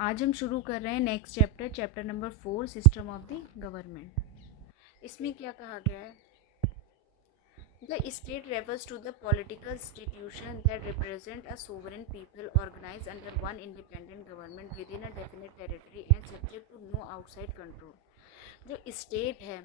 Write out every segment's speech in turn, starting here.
आज हम शुरू कर रहे हैं next chapter, chapter number 4, system of the government. इसमें क्या कहा गया है? The state refers to the political institution that represent a sovereign people organise under one independent government within a definite territory and subject to no outside control. जो state है,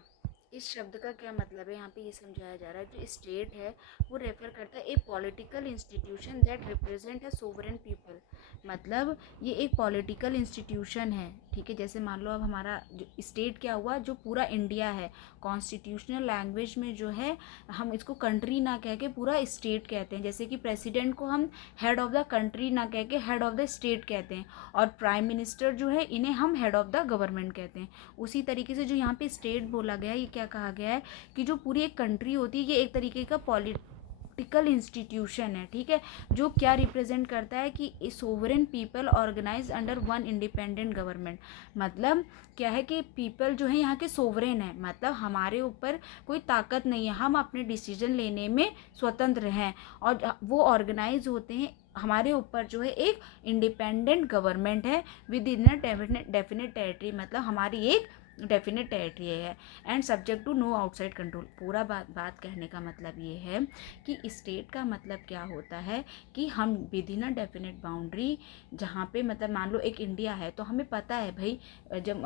इस शब्द का क्या मतलब है? यहाँ पे ये समझाया जा रहा है, जो स्टेट है वो रेफर करता है a political institution that represent a sovereign people. मतलब ये एक पॉलिटिकल इंस्टीट्यूशन है, ठीक है। जैसे मान लो अब हमारा जो स्टेट क्या हुआ, जो पूरा इंडिया है, कॉन्स्टिट्यूशनल लैंग्वेज में जो है हम इसको कंट्री ना कह के पूरा स्टेट कहते हैं। जैसे कि प्रेसिडेंट को हम हेड ऑफ द कंट्री ना कह के हेड ऑफ द स्टेट कहते हैं, और प्राइम मिनिस्टर जो है इन्हें हम हेड ऑफ द गवर्नमेंट कहते हैं। उसी तरीके से जो यहाँ पे स्टेट बोला गया है, ये क्या कहा गया है कि जो पूरी एक कंट्री होती है ये एक तरीके का पॉलिटिकल इंस्टीट्यूशन है, ठीक है, जो क्या रिप्रेजेंट करता है कि sovereign people organise under one independent government. मतलब क्या है कि पीपल जो है यहाँ के सोवरेन है, मतलब हमारे ऊपर कोई ताकत नहीं है, हम अपने डिसीजन लेने में स्वतंत्र हैं, और वो ऑर्गेनाइज होते हैं हमारे ऊपर जो है एक इंडिपेंडेंट गवर्नमेंट है within a definite territory. मतलब हमारी एक डेफिनेट टेरिटरी है and subject to no outside control. पूरा बात कहने का मतलब ये है कि स्टेट का मतलब क्या होता है कि हम with in a definite boundary, जहाँ पे मतलब मान लो एक इंडिया है तो हमें पता है भाई, जब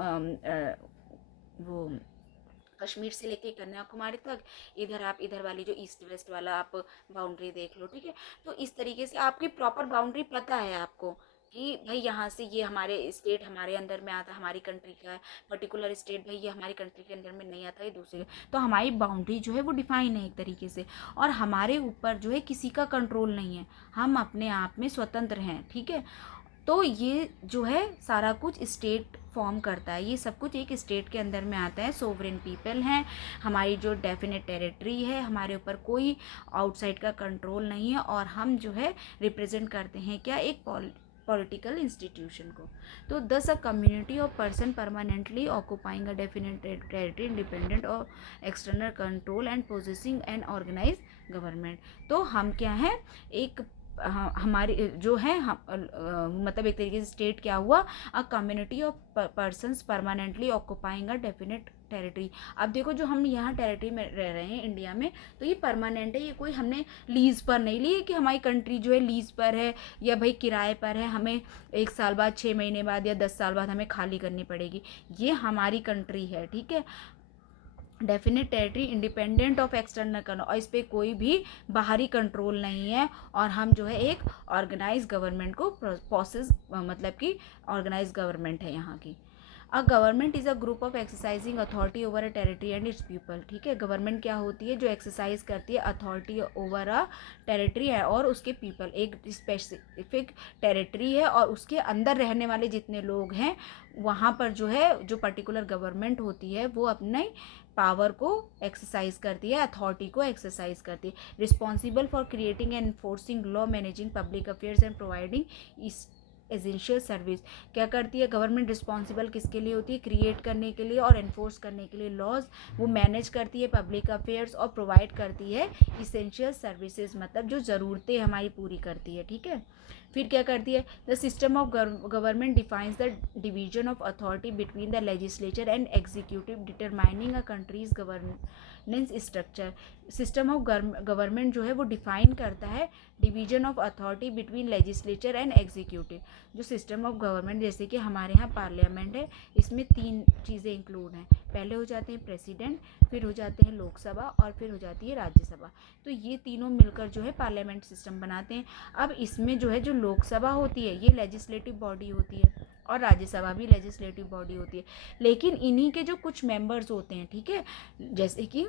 वो कश्मीर से लेके कन्याकुमारी तक, इधर आप इधर वाली जो ईस्ट वेस्ट वाला आप बाउंड्री देख लो, ठीक है। तो इस तरीके से आपकी प्रॉपर बाउंड्री पता है आपको कि भाई यहाँ से ये हमारे स्टेट हमारे अंदर में आता है, हमारी कंट्री का है। पर्टिकुलर स्टेट भाई ये हमारी कंट्री के अंदर में नहीं आता, ये दूसरे। तो हमारी बाउंड्री जो है वो डिफाइन है एक तरीके से, और हमारे ऊपर जो है किसी का कंट्रोल नहीं है, हम अपने आप में स्वतंत्र हैं, ठीक है। तो ये जो है सारा कुछ स्टेट फॉर्म करता है, ये सब कुछ एक स्टेट के अंदर में आता है। सोवरेन पीपल हैं, हमारी जो डेफिनेट टेरिटरी है, हमारे ऊपर कोई आउटसाइड का कंट्रोल नहीं है, और हम जो है रिप्रेजेंट करते हैं क्या, एक पॉलिटिकल इंस्टीट्यूशन को। तो thus a community of person permanently occupying a definite territory independent और external control and possessing and organize government. तो हम क्या है, एक हमारी जो है मतलब एक तरीके से स्टेट क्या हुआ, अ community of persons permanently occupying a definite territory. अब देखो जो हम यहाँ टेरिटरी में रह रहे हैं इंडिया में, तो ये परमानेंट है, ये कोई हमने लीज पर नहीं ली है कि हमारी कंट्री जो है लीज पर है या भाई किराए पर है, हमें 1 साल बाद, 6 महीने बाद या 10 साल बाद हमें खाली करनी पड़ेगी। ये हमारी कंट्री है, ठीक है। Definite territory independent of external control, और इस पर कोई भी बाहरी कंट्रोल नहीं है, और हम जो है एक ऑर्गेनाइज गवर्नमेंट को प्रोसेस, मतलब कि ऑर्गेनाइज गवर्नमेंट है यहाँ की। A government is a group of exercising authority over a territory and it's people, ठीक है। गवर्नमेंट क्या होती है, जो एक्सरसाइज करती है अथॉरिटी ओवर अ टेरिटरी है और उसके पीपल, एक स्पेसिफिक टेरिटरी है और उसके अंदर रहने वाले जितने लोग हैं, वहाँ पर जो है जो पर्टिकुलर गवर्नमेंट होती है वो अपने पावर को एक्सरसाइज करती है, अथॉरिटी को एक्सरसाइज करती है। Responsible for creating and enforcing law, managing public affairs and providing essential service. क्या करती है गवर्नमेंट, रिस्पॉन्सिबल किसके लिए होती है, क्रिएट करने के लिए और इन्फोर्स करने के लिए लॉज, वो मैनेज करती है पब्लिक अफेयर्स और प्रोवाइड करती है इसेंशियल सर्विसेज, मतलब जो ज़रूरतें हमारी पूरी करती है, ठीक है। फिर क्या करती है, the system of government defines the division of authority between the legislature and executive determining a countries governance structure. System of government जो है वो डिफाइन करता है division of authority between legislature and executive. जो सिस्टम ऑफ गवर्नमेंट, जैसे कि हमारे यहाँ पार्लियामेंट है, इसमें 3 चीज़ें इंक्लूड हैं। पहले हो जाते हैं प्रेसिडेंट, फिर हो जाते हैं लोकसभा, और फिर हो जाती है राज्यसभा। तो ये तीनों मिलकर जो है पार्लियामेंट सिस्टम बनाते हैं। अब इसमें जो है जो लोकसभा होती है ये लेजिस्लेटिव बॉडी होती है, और राज्यसभा भी लेजिस्लेटिव बॉडी होती है। लेकिन इन्हीं के जो कुछ मेंबर्स होते हैं, ठीक है, जैसे कि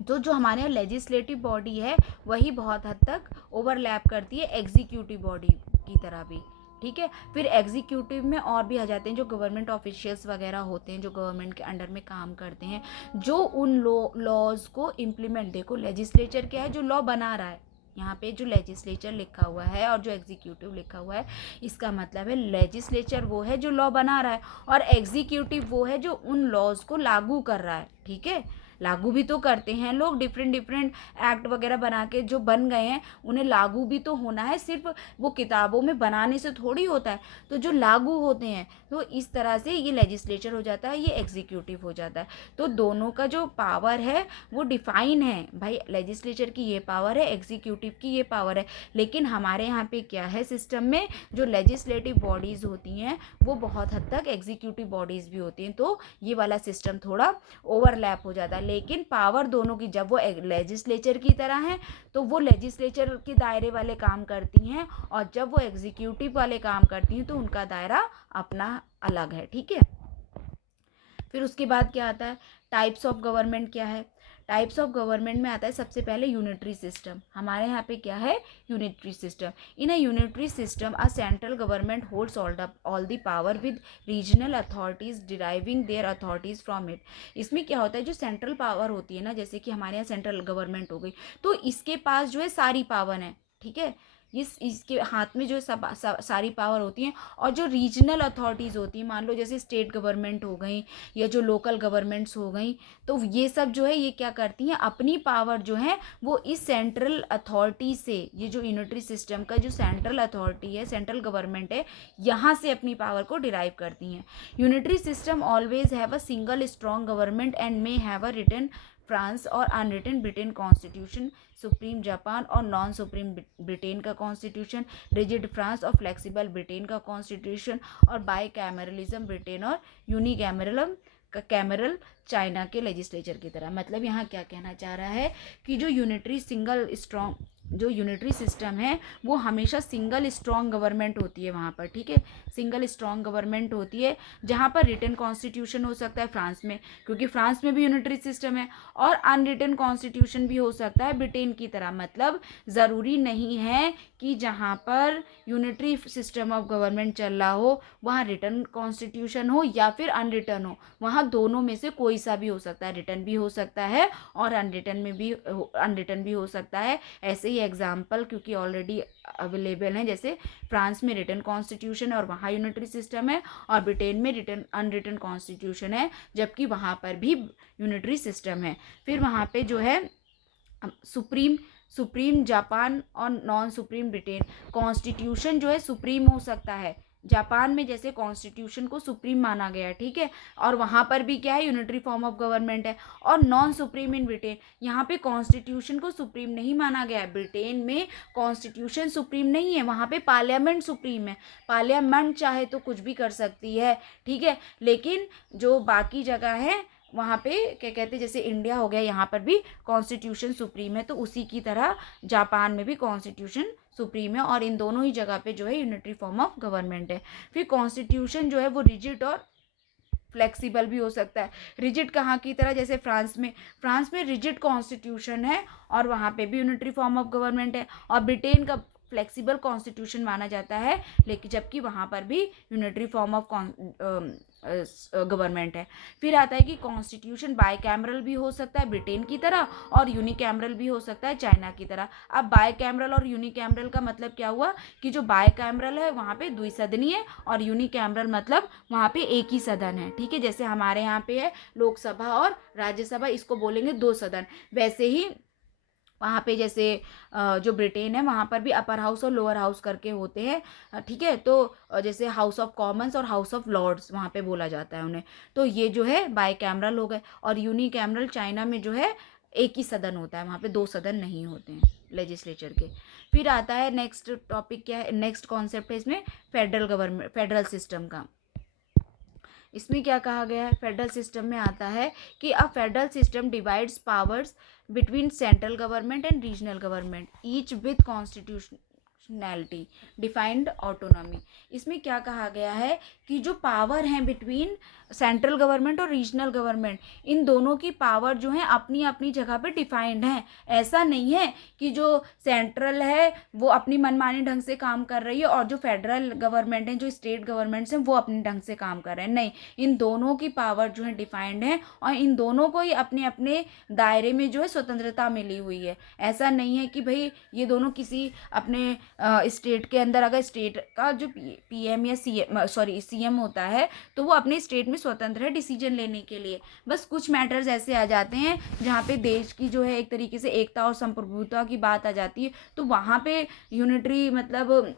तो जो हमारे यहाँ लेजिस्लेटिव बॉडी है वही बहुत हद तक ओवरलैप करती है एग्जीक्यूटिव बॉडी की तरह भी, ठीक है। फिर एग्जीक्यूटिव में और भी आ जाते हैं जो गवर्नमेंट ऑफिशियल्स वगैरह होते हैं, जो गवर्नमेंट के अंडर में काम करते हैं, जो उन लॉज को इम्प्लीमेंट, देखो लेजिस्लेचर क्या है, जो लॉ बना रहा है। यहाँ पे जो लेजिस्लेचर लिखा हुआ है और जो एग्जीक्यूटिव लिखा हुआ है, इसका मतलब है लेजिस्लेचर वो है जो लॉ बना रहा है, और एग्जीक्यूटिव वो है जो उन लॉज को लागू कर रहा है, ठीक है। लागू भी तो करते हैं लोग, डिफरेंट डिफरेंट एक्ट वगैरह बना के जो बन गए हैं उन्हें लागू भी तो होना है, सिर्फ वो किताबों में बनाने से थोड़ी होता है। तो जो लागू होते हैं तो इस तरह से ये लेजिस्लेचर हो जाता है, ये एग्जीक्यूटिव हो जाता है। तो दोनों का जो पावर है वो डिफाइन है भाई, लेजिस्लेचर की ये पावर है, एग्जीक्यूटिव की ये पावर है। लेकिन हमारे यहाँ पे क्या है सिस्टम में, जो लेजिस्लेटिव बॉडीज़ होती हैं वो बहुत हद तक एग्जीक्यूटिव बॉडीज़ भी होती हैं, तो ये वाला सिस्टम थोड़ा ओवरलैप हो जाता है। लेकिन पावर दोनों की, जब वो लेजिस्लेचर की तरह है तो वो लेजिस्लेचर के दायरे वाले काम करती हैं, और जब वो एग्जीक्यूटिव वाले काम करती हैं तो उनका दायरा अपना अलग है, ठीक है। फिर उसके बाद क्या आता है, टाइप्स ऑफ गवर्नमेंट क्या है। टाइप्स ऑफ गवर्नमेंट में आता है सबसे पहले यूनिटरी सिस्टम। हमारे यहाँ पे क्या है, unitary system. In a unitary system a central government holds all the power with regional authorities deriving their authorities from it. इसमें क्या होता है, जो सेंट्रल पावर होती है ना, जैसे कि हमारे यहाँ सेंट्रल गवर्नमेंट हो गई, तो इसके पास जो है सारी पावर है, ठीक है, इसके हाथ में जो सारी पावर होती हैं। और जो रीजनल अथॉरिटीज़ होती हैं, मान लो जैसे स्टेट गवर्नमेंट हो गई या जो लोकल गवर्नमेंट्स हो गई, तो ये सब जो है ये क्या करती हैं, अपनी पावर जो है वो इस सेंट्रल अथॉरिटी से, ये जो यूनिटरी सिस्टम का जो सेंट्रल अथॉरिटी है, सेंट्रल गवर्नमेंट है, यहाँ से अपनी पावर को डिराइव करती हैं। Unitary system always have a single strong government and may have a written France और unwritten Britain constitution, supreme Japan और नॉन सुप्रीम ब्रिटेन का कॉन्स्टिट्यूशन, रिजिड फ्रांस और फ्लेक्सिबल ब्रिटेन का कॉन्स्टिट्यूशन, और बाई कैमरलिज्म ब्रिटेन और unicameral cameral China के legislature की तरह। मतलब यहाँ क्या कहना चाह रहा है कि जो यूनिटरी सिस्टम है वो हमेशा सिंगल स्ट्रॉन्ग गवर्नमेंट होती है वहाँ पर, ठीक है, सिंगल स्ट्रॉन्ग गवर्नमेंट होती है, जहाँ पर रिटन कॉन्स्टिट्यूशन हो सकता है फ्रांस में, क्योंकि फ्रांस में भी यूनिटरी सिस्टम है, और अनरिटन कॉन्स्टिट्यूशन भी हो सकता है ब्रिटेन की तरह। मतलब ज़रूरी नहीं है कि जहाँ पर यूनिटरी सिस्टम ऑफ गवर्नमेंट चल रहा हो वहाँ रिटन कॉन्स्टिट्यूशन हो या फिर अनरिटन हो, वहाँ दोनों में से कोई सा भी हो सकता है, रिटन भी हो सकता है और अनरिटन भी हो सकता है। ऐसे ही एग्जाम्पल क्योंकि ऑलरेडी अवेलेबल हैं, जैसे फ्रांस में रिटन कॉन्स्टिट्यूशन है और वहाँ यूनिटरी सिस्टम है, और ब्रिटेन में अनरिटन कॉन्स्टिट्यूशन है जबकि वहाँ पर भी यूनिटरी सिस्टम है। फिर वहाँ पे जो है सुप्रीम जापान और नॉन सुप्रीम ब्रिटेन, कॉन्स्टिट्यूशन जो है सुप्रीम हो सकता है, जापान में जैसे कॉन्स्टिट्यूशन को सुप्रीम माना गया, ठीक है, और वहाँ पर भी क्या है, यूनिटरी फॉर्म ऑफ गवर्नमेंट है। और नॉन सुप्रीम इन ब्रिटेन, यहाँ पे कॉन्स्टिट्यूशन को सुप्रीम नहीं माना गया है, ब्रिटेन में कॉन्स्टिट्यूशन सुप्रीम नहीं है, वहाँ पे पार्लियामेंट सुप्रीम है, पार्लियामेंट चाहे तो कुछ भी कर सकती है, ठीक है। लेकिन जो बाकी जगह है वहाँ पे क्या कहते हैं, जैसे इंडिया हो गया, यहाँ पर भी कॉन्स्टिट्यूशन सुप्रीम है, तो उसी की तरह जापान में भी कॉन्स्टिट्यूशन सुप्रीम है, और इन दोनों ही जगह पे जो है यूनिटरी फॉर्म ऑफ गवर्नमेंट है। फिर कॉन्स्टिट्यूशन जो है वो रिजिड और फ्लेक्सिबल भी हो सकता है। रिजिड कहाँ की तरह, जैसे फ्रांस में रिजिड कॉन्स्टिट्यूशन है और वहाँ पे भी यूनिटरी फॉर्म ऑफ गवर्नमेंट है, और ब्रिटेन का फ्लेक्सिबल कॉन्स्टिट्यूशन माना जाता है, लेकिन जबकि वहाँ पर भी यूनिटरी फॉर्म ऑफ गवर्नमेंट है। फिर आता है कि कॉन्स्टिट्यूशन बाय कैमरल भी हो सकता है ब्रिटेन की तरह, और यूनिकैमरल भी हो सकता है चाइना की तरह। अब बाय कैमरल और यूनिकैमरल का मतलब क्या हुआ कि जो बाय कैमरल है वहाँ पे द्विसदनीय है, और यूनिकैमरल मतलब वहाँ पे एक ही सदन है, ठीक है। जैसे हमारे यहाँ पे है लोकसभा और राज्यसभा, इसको बोलेंगे दो सदन। वैसे ही वहाँ पे जैसे जो ब्रिटेन है वहाँ पर भी अपर हाउस और लोअर हाउस करके होते हैं, ठीक है। तो जैसे हाउस ऑफ कॉमन्स और हाउस ऑफ लॉर्ड्स वहाँ पे बोला जाता है उन्हें। तो ये जो है बाय कैमरल हो गए। और यूनिकैमरल चाइना में जो है एक ही सदन होता है, वहाँ पे दो सदन नहीं होते हैं लेजिस्लेचर के। फिर आता है नेक्स्ट टॉपिक, क्या है, नेक्स्ट कॉन्सेप्ट है इसमें फेडरल सिस्टम का। इसमें क्या कहा गया है, फेडरल सिस्टम में आता है कि a federal system divides powers between central government and regional government, each with constitutionality defined autonomy। इसमें क्या कहा गया है कि जो पावर हैं बिटवीन सेंट्रल गवर्नमेंट और रीजनल गवर्नमेंट, इन दोनों की पावर जो है अपनी अपनी जगह पे डिफाइंड है। ऐसा नहीं है कि जो सेंट्रल है वो अपनी मनमानी ढंग से काम कर रही है और जो फेडरल गवर्नमेंट है, जो स्टेट गवर्नमेंट्स हैं, वो अपने ढंग से काम कर रहे हैं। नहीं, इन दोनों की पावर जो है डिफाइंड है, और इन दोनों को ही अपने अपने दायरे में जो है स्वतंत्रता मिली हुई है। ऐसा नहीं है कि भाई ये दोनों किसी अपने स्टेट के अंदर अगर स्टेट का जो पीएम या सीएम होता है तो वो अपने स्टेट में स्वतंत्र है डिसीजन लेने के लिए। बस कुछ मैटर्स ऐसे आ जाते हैं जहाँ पे देश की जो है एक तरीके से एकता और संप्रभुता की बात आ जाती है, तो वहाँ पे यूनिटरी मतलब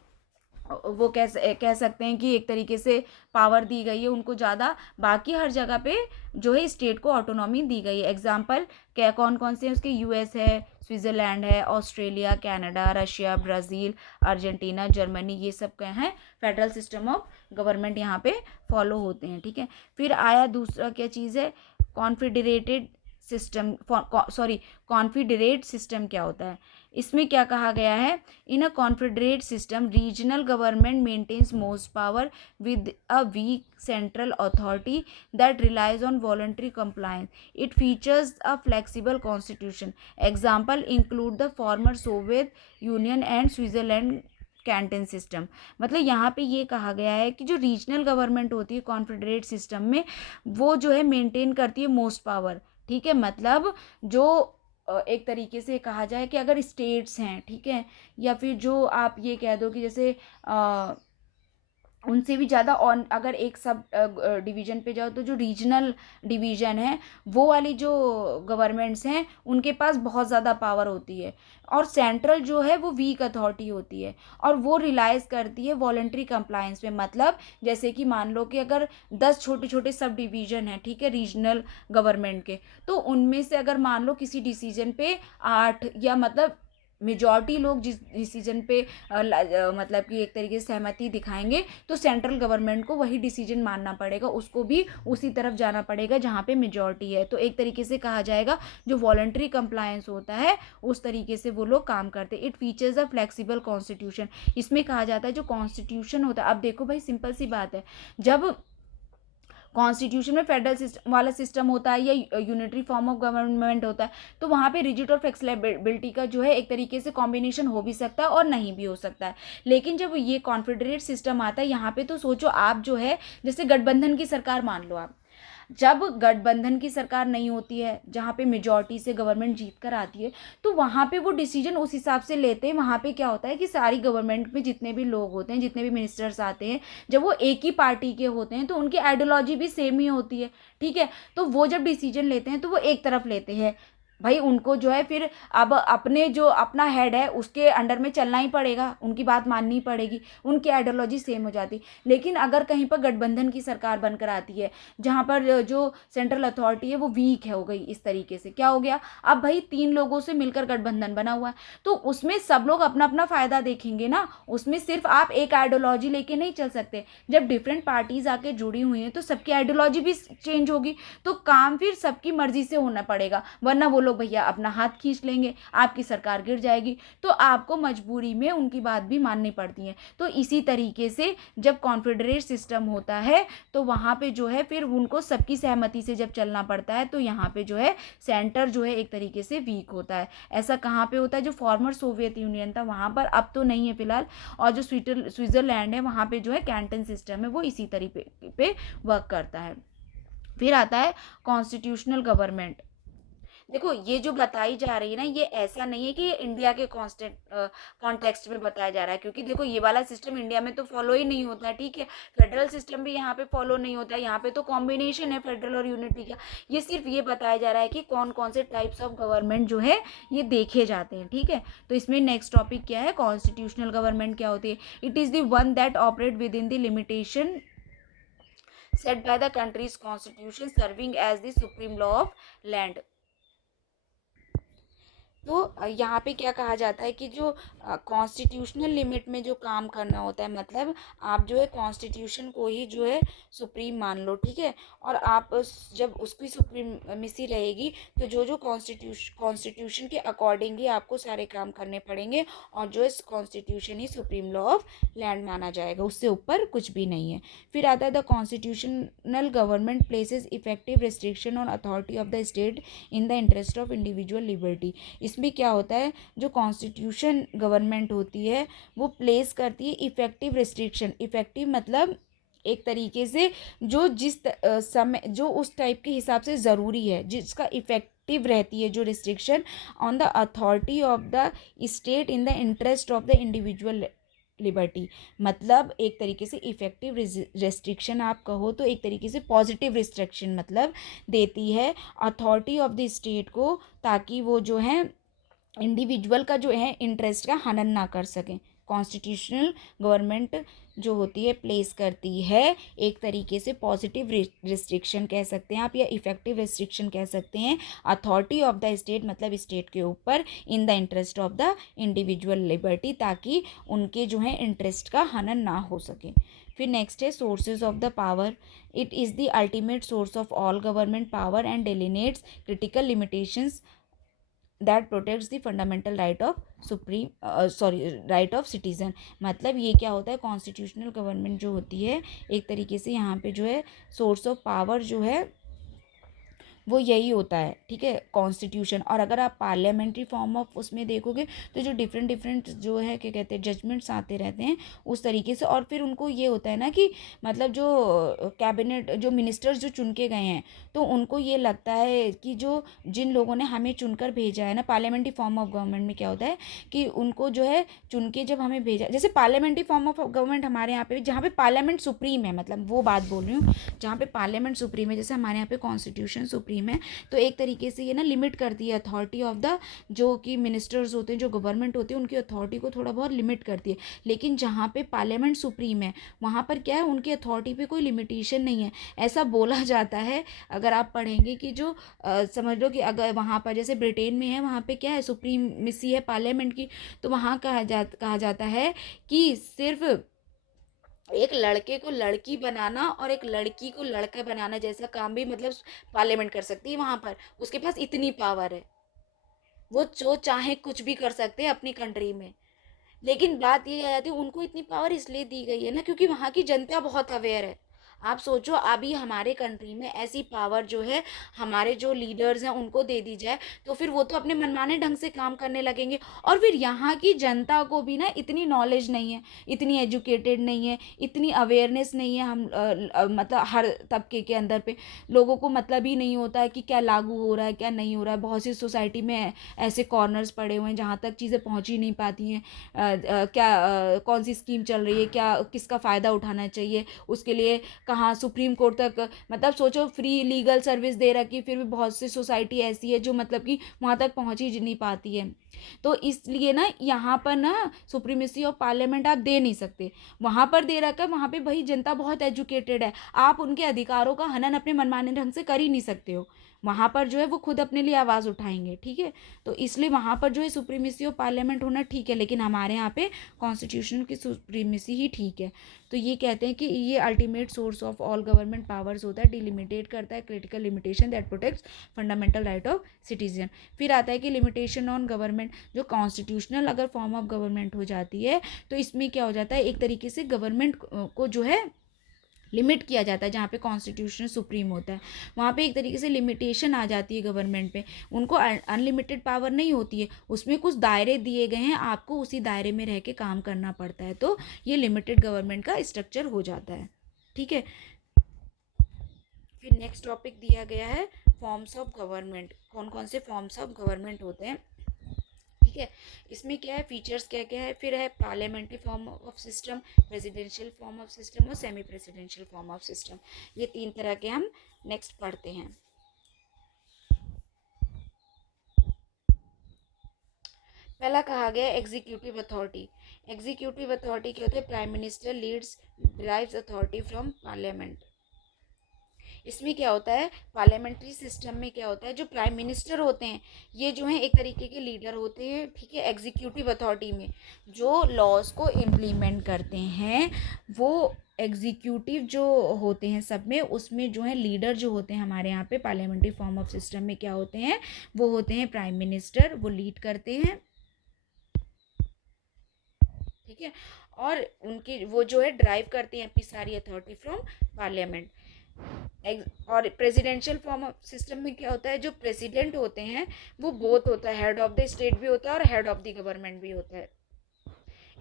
वो कह सकते हैं कि एक तरीके से पावर दी गई है उनको ज़्यादा। बाकी हर जगह पे जो है स्टेट को ऑटोनॉमी दी गई है। एग्जाम्पल क्या कौन कौन से हैं उसके, यूएस है, स्विट्ज़रलैंड है, Australia, Canada, Russia, Brazil, Argentina, Germany, ये सब क्या हैं फेडरल सिस्टम ऑफ गवर्नमेंट यहाँ पे फॉलो होते हैं। ठीक है, फिर आया दूसरा क्या चीज़ है, कॉन्फेडरेटेड सिस्टम। कॉन्फेडरेट सिस्टम क्या होता है, इसमें क्या कहा गया है, in a confederate system regional government maintains most power with a weak central authority that relies on voluntary compliance. It features a flexible constitution. Example include the former Soviet Union and Switzerland Canton system. मतलब यहाँ पे ये कहा गया है कि जो regional government होती है कॉन्फेडरेट सिस्टम में, वो जो है मेंटेन करती है मोस्ट पावर। ठीक है, मतलब जो एक तरीके से कहा जाए कि अगर स्टेट्स हैं, ठीक है, या फिर जो आप ये कह दो कि जैसे उनसे भी ज़्यादा ऑन, अगर एक सब डिवीज़न पे जाओ तो जो रीजनल डिवीज़न है वो वाली जो गवर्नमेंट्स हैं उनके पास बहुत ज़्यादा पावर होती है, और सेंट्रल जो है वो वीक अथॉरिटी होती है, और वो रिलाइज करती है वॉलंटरी कंप्लायंस पे। मतलब जैसे कि मान लो कि अगर 10 छोटे छोटे सब डिवीज़न हैं, ठीक है, रीजनल गवर्नमेंट के, तो उनमें से अगर मान लो किसी डिसीजन पे 8 या मतलब मेजॉरिटी लोग जिस डिसीजन पे मतलब कि एक तरीके से सहमति दिखाएंगे, तो सेंट्रल गवर्नमेंट को वही डिसीजन मानना पड़ेगा, उसको भी उसी तरफ जाना पड़ेगा जहाँ पे मेजॉरिटी है। तो एक तरीके से कहा जाएगा जो वॉलंटरी कंप्लायंस होता है उस तरीके से वो लोग काम करते हैं। It features a flexible constitution. इसमें कहा जाता है जो कॉन्स्टिट्यूशन होता है, अब देखो भाई सिंपल सी बात है, जब कॉन्स्टिट्यूशन में फेडरल सिस्टम वाला सिस्टम होता है या यूनिटरी फॉर्म ऑफ गवर्नमेंट होता है, तो वहाँ पे रिजिड और फ्लेक्सिबिलिटी का जो है एक तरीके से कॉम्बिनेशन हो भी सकता है और नहीं भी हो सकता है। लेकिन जब ये कॉन्फेडरेट सिस्टम आता है यहाँ पे, तो सोचो आप जो है जैसे गठबंधन की सरकार मान लो आप, जब गठबंधन की सरकार नहीं होती है जहाँ पे मेजॉरिटी से गवर्नमेंट जीत कर आती है, तो वहाँ पे वो डिसीजन उस हिसाब से लेते हैं। वहाँ पे क्या होता है कि सारी गवर्नमेंट में जितने भी लोग होते हैं, जितने भी मिनिस्टर्स आते हैं, जब वो एक ही पार्टी के होते हैं तो उनकी आइडियोलॉजी भी सेम ही होती है। ठीक है, तो वो जब डिसीजन लेते हैं तो वो एक तरफ लेते हैं भाई, उनको जो है फिर अब अपने जो अपना हेड है उसके अंडर में चलना ही पड़ेगा, उनकी बात माननी पड़ेगी, उनकी आइडियोलॉजी सेम हो जाती। लेकिन अगर कहीं पर गठबंधन की सरकार बनकर आती है जहाँ पर जो सेंट्रल अथॉरिटी है वो वीक है हो गई, इस तरीके से क्या हो गया, अब भाई 3 लोगों से मिलकर गठबंधन बना हुआ है, तो उसमें सब लोग अपना अपना फायदा देखेंगे ना, उसमें सिर्फ आप एक आइडियोलॉजी लेके नहीं चल सकते। जब डिफरेंट पार्टीज आके जुड़ी हुई हैं तो सबकी आइडियोलॉजी भी चेंज होगी, तो काम फिर सबकी मर्जी से होना पड़ेगा, वरना वो लोग भैया अपना हाथ खींच लेंगे, आपकी सरकार गिर जाएगी, तो आपको मजबूरी में उनकी बात भी माननी पड़ती है। तो इसी तरीके से जब कॉन्फेडरेट सिस्टम होता है तो वहाँ पे जो है फिर उनको सबकी सहमति से जब चलना पड़ता है, तो यहाँ पे जो है सेंटर जो है एक तरीके से वीक होता है। ऐसा कहाँ पे होता है, जो फॉर्मर सोवियत यूनियन था वहाँ पर, अब तो नहीं है फिलहाल, और जो स्विट्जरलैंड है वहाँ पे जो है कैंटन सिस्टम है वो इसी तरीके पे वर्क करता है। फिर आता है कॉन्स्टिट्यूशनल गवर्नमेंट। देखो ये जो बताई जा रही है ना, ये ऐसा नहीं है कि ये इंडिया के कॉन्टेक्स्ट में बताया जा रहा है, क्योंकि देखो ये वाला सिस्टम इंडिया में तो फॉलो ही नहीं होता है। ठीक है, फेडरल सिस्टम भी यहाँ पे फॉलो नहीं होता है, यहाँ पे तो कॉम्बिनेशन है फेडरल और यूनिटी का। ये सिर्फ ये बताया जा रहा है कि कौन कौन से टाइप्स ऑफ गवर्नमेंट जो है ये देखे जाते हैं। ठीक है, तो इसमें नेक्स्ट टॉपिक क्या है, कॉन्स्टिट्यूशनल गवर्नमेंट क्या होती है। It is the one that operate with in the limitation set by the country's constitution, serving as the supreme law of land। तो यहाँ पे क्या कहा जाता है कि जो कॉन्स्टिट्यूशनल लिमिट में जो काम करना होता है, मतलब आप जो है कॉन्स्टिट्यूशन को ही जो है सुप्रीम मान लो। ठीक है, और आप जब उसकी सुप्रीमेसी रहेगी तो जो जो कॉन्स्टिट्यूशन के अकॉर्डिंग ही आपको सारे काम करने पड़ेंगे, और जो इस constitution he supreme law of land माना जाएगा, उससे ऊपर कुछ भी नहीं है। फिर आता है the constitutional government places effective restriction on authority of the state in the interest of individual liberty. इसमें क्या होता है, जो कॉन्स्टिट्यूशन गवर्नमेंट होती है वो प्लेस करती है इफेक्टिव रिस्ट्रिक्शन। इफेक्टिव मतलब एक तरीके से जो जिस समय जो उस टाइप के हिसाब से ज़रूरी है, जिसका इफेक्टिव इफेक्टिव रहती है जो restriction on the authority of the state in the interest of the individual liberty. मतलब एक तरीके से इफेक्टिव रेस्ट्रिक्शन आप कहो तो एक तरीके से पॉजिटिव रिस्ट्रिक्शन मतलब देती है अथॉरिटी ऑफ द स्टेट को, ताकि वो जो है इंडिविजुअल का जो है इंटरेस्ट का हनन ना कर सकें। कॉन्स्टिट्यूशनल गवर्नमेंट जो होती है प्लेस करती है एक तरीके से पॉजिटिव रिस्ट्रिक्शन कह सकते हैं आप, या इफेक्टिव रिस्ट्रिक्शन कह सकते हैं अथॉरिटी ऑफ द स्टेट मतलब स्टेट के ऊपर in the interest of the individual liberty, ताकि उनके जो है इंटरेस्ट का हनन ना हो सके। फिर नेक्स्ट है sources of the power. It is the ultimate source of all government power and delineates critical limitations that protects the fundamental right of right of citizen. मतलब ये क्या होता है, कॉन्स्टिट्यूशनल गवर्नमेंट जो होती है एक तरीके से यहाँ पे जो है सोर्स ऑफ पावर जो है वो यही होता है, ठीक है, कॉन्स्टिट्यूशन। और अगर आप पार्लियामेंट्री फॉर्म ऑफ उसमें देखोगे तो जो डिफरेंट डिफरेंट जो है क्या कहते हैं जजमेंट्स आते रहते हैं उस तरीके से। और फिर उनको ये होता है ना कि मतलब जो कैबिनेट जो मिनिस्टर्स जो चुन के गए हैं तो उनको ये लगता है कि जो जिन लोगों ने हमें चुनकर भेजा है ना, पार्लियामेंट्री फॉर्म ऑफ गवर्नमेंट में क्या होता है कि उनको जो है चुन के जब हमें भेजा, जैसे पार्लियामेंट्री फॉर्म ऑफ गवर्नमेंट हमारे यहाँ पे जहाँ पे पार्लियामेंट सुप्रीम है, मतलब वो बात बोल रही हूँ जहाँ पे पार्लियामेंट सुप्रीम है, जैसे हमारे यहाँ पे कॉन्स्टिट्यूशन सुप्रीम है, तो एक तरीके से ये ना लिमिट करती है अथॉरिटी ऑफ द जो कि मिनिस्टर्स होते हैं जो गवर्नमेंट होती है उनकी अथॉरिटी को थोड़ा बहुत लिमिट करती है। लेकिन जहाँ पे पार्लियामेंट सुप्रीम है वहाँ पर क्या है, उनकी अथॉरिटी पे कोई लिमिटेशन नहीं है। ऐसा बोला जाता है, अगर आप पढ़ेंगे कि जो समझ लो कि अगर वहाँ पर जैसे ब्रिटेन में है वहाँ पे क्या है सुप्रीमेसी है पार्लियामेंट की, तो वहाँ कहा जाता है कि सिर्फ एक लड़के को लड़की बनाना और एक लड़की को लड़का बनाना जैसा काम भी मतलब पार्लियामेंट कर सकती है। वहां पर उसके पास इतनी पावर है, वो जो चाहे कुछ भी कर सकते हैं अपनी कंट्री में। लेकिन बात ये आ जाती है उनको इतनी पावर इसलिए दी गई है ना क्योंकि वहाँ की जनता बहुत अवेयर है। आप सोचो अभी हमारे कंट्री में ऐसी पावर जो है हमारे जो लीडर्स हैं उनको दे दी जाए तो फिर वो तो अपने मनमाने ढंग से काम करने लगेंगे। और फिर यहाँ की जनता को भी ना इतनी नॉलेज नहीं है, इतनी एजुकेटेड नहीं है, इतनी अवेयरनेस नहीं है। हम मतलब हर तबके के अंदर पे लोगों को मतलब ही नहीं होता है कि क्या लागू हो रहा है क्या नहीं हो रहा है। बहुत सी सोसाइटी में ऐसे कॉर्नर्स पड़े हुए हैं जहाँ तक चीज़ें पहुँच ही नहीं पाती हैं। क्या कौन सी स्कीम चल रही है, क्या किसका फ़ायदा उठाना चाहिए, उसके लिए कहाँ सुप्रीम कोर्ट तक, मतलब सोचो फ्री लीगल सर्विस दे रखी फिर भी बहुत सी सोसाइटी ऐसी है जो मतलब कि वहाँ तक पहुँच ही नहीं पाती है। तो इसलिए ना यहाँ पर ना सुप्रीमेसी ऑफ पार्लियामेंट आप दे नहीं सकते। वहाँ पर दे रखा है, वहाँ पे भाई जनता बहुत एजुकेटेड है, आप उनके अधिकारों का हनन अपने मनमाने ढंग से कर ही नहीं सकते हो। वहाँ पर जो है वो खुद अपने लिए आवाज़ उठाएंगे, ठीक है। तो इसलिए वहाँ पर जो है सुप्रीमेसी ऑफ पार्लियामेंट होना ठीक है, लेकिन हमारे यहाँ पे कॉन्स्टिट्यूशन की सुप्रीमेसी ही ठीक है। तो ये कहते हैं कि ये ultimate source of all government powers होता है, डिलिमिटेट करता है critical limitation that protects fundamental right of citizen. फिर आता है कि लिमिटेशन ऑन गवर्नमेंट, जो कॉन्स्टिट्यूशनल अगर फॉर्म ऑफ गवर्नमेंट हो जाती है तो इसमें क्या हो जाता है, एक तरीके से गवर्नमेंट को जो है लिमिट किया जाता है। जहाँ पे कॉन्स्टिट्यूशन सुप्रीम होता है वहाँ पे एक तरीके से लिमिटेशन आ जाती है गवर्नमेंट पे। उनको अनलिमिटेड पावर नहीं होती है, उसमें कुछ दायरे दिए गए हैं, आपको उसी दायरे में रह के काम करना पड़ता है। तो ये लिमिटेड गवर्नमेंट का स्ट्रक्चर हो जाता है, ठीक है। फिर नेक्स्ट टॉपिक दिया गया है फॉर्म्स ऑफ गवर्नमेंट, कौन कौन से फॉर्म्स ऑफ गवर्नमेंट होते हैं, ठीक है। इसमें क्या है, फीचर्स क्या क्या है, फिर है parliamentary form of system, presidential form of system और semi presidential form of system. ये तीन तरह के हम नेक्स्ट पढ़ते हैं। पहला कहा गया एग्जीक्यूटिव अथॉरिटी। एग्जीक्यूटिव अथॉरिटी क्या होता है, prime minister leads derives authority from parliament. इसमें क्या होता है, पार्लियामेंट्री सिस्टम में क्या होता है, जो प्राइम मिनिस्टर होते हैं ये जो है एक तरीके के लीडर होते हैं, ठीक है। एग्जीक्यूटिव अथॉरिटी में जो लॉज को इम्प्लीमेंट करते हैं वो एग्जीक्यूटिव जो होते हैं सब में, उसमें जो है लीडर जो होते हैं हमारे यहाँ पे पार्लियामेंट्री फॉर्म ऑफ सिस्टम में क्या होते हैं, वो होते हैं प्राइम मिनिस्टर, वो लीड करते हैं, ठीक है। और उनकी वो जो है ड्राइव करते हैं अपनी सारी अथॉरिटी फ्रॉम पार्लियामेंट। और प्रेसिडेंशियल फॉर्म ऑफ सिस्टम में क्या होता है, जो प्रेसिडेंट होते हैं वो बोथ होता है, हेड ऑफ द स्टेट भी होता है और हेड ऑफ द गवर्नमेंट भी होता है,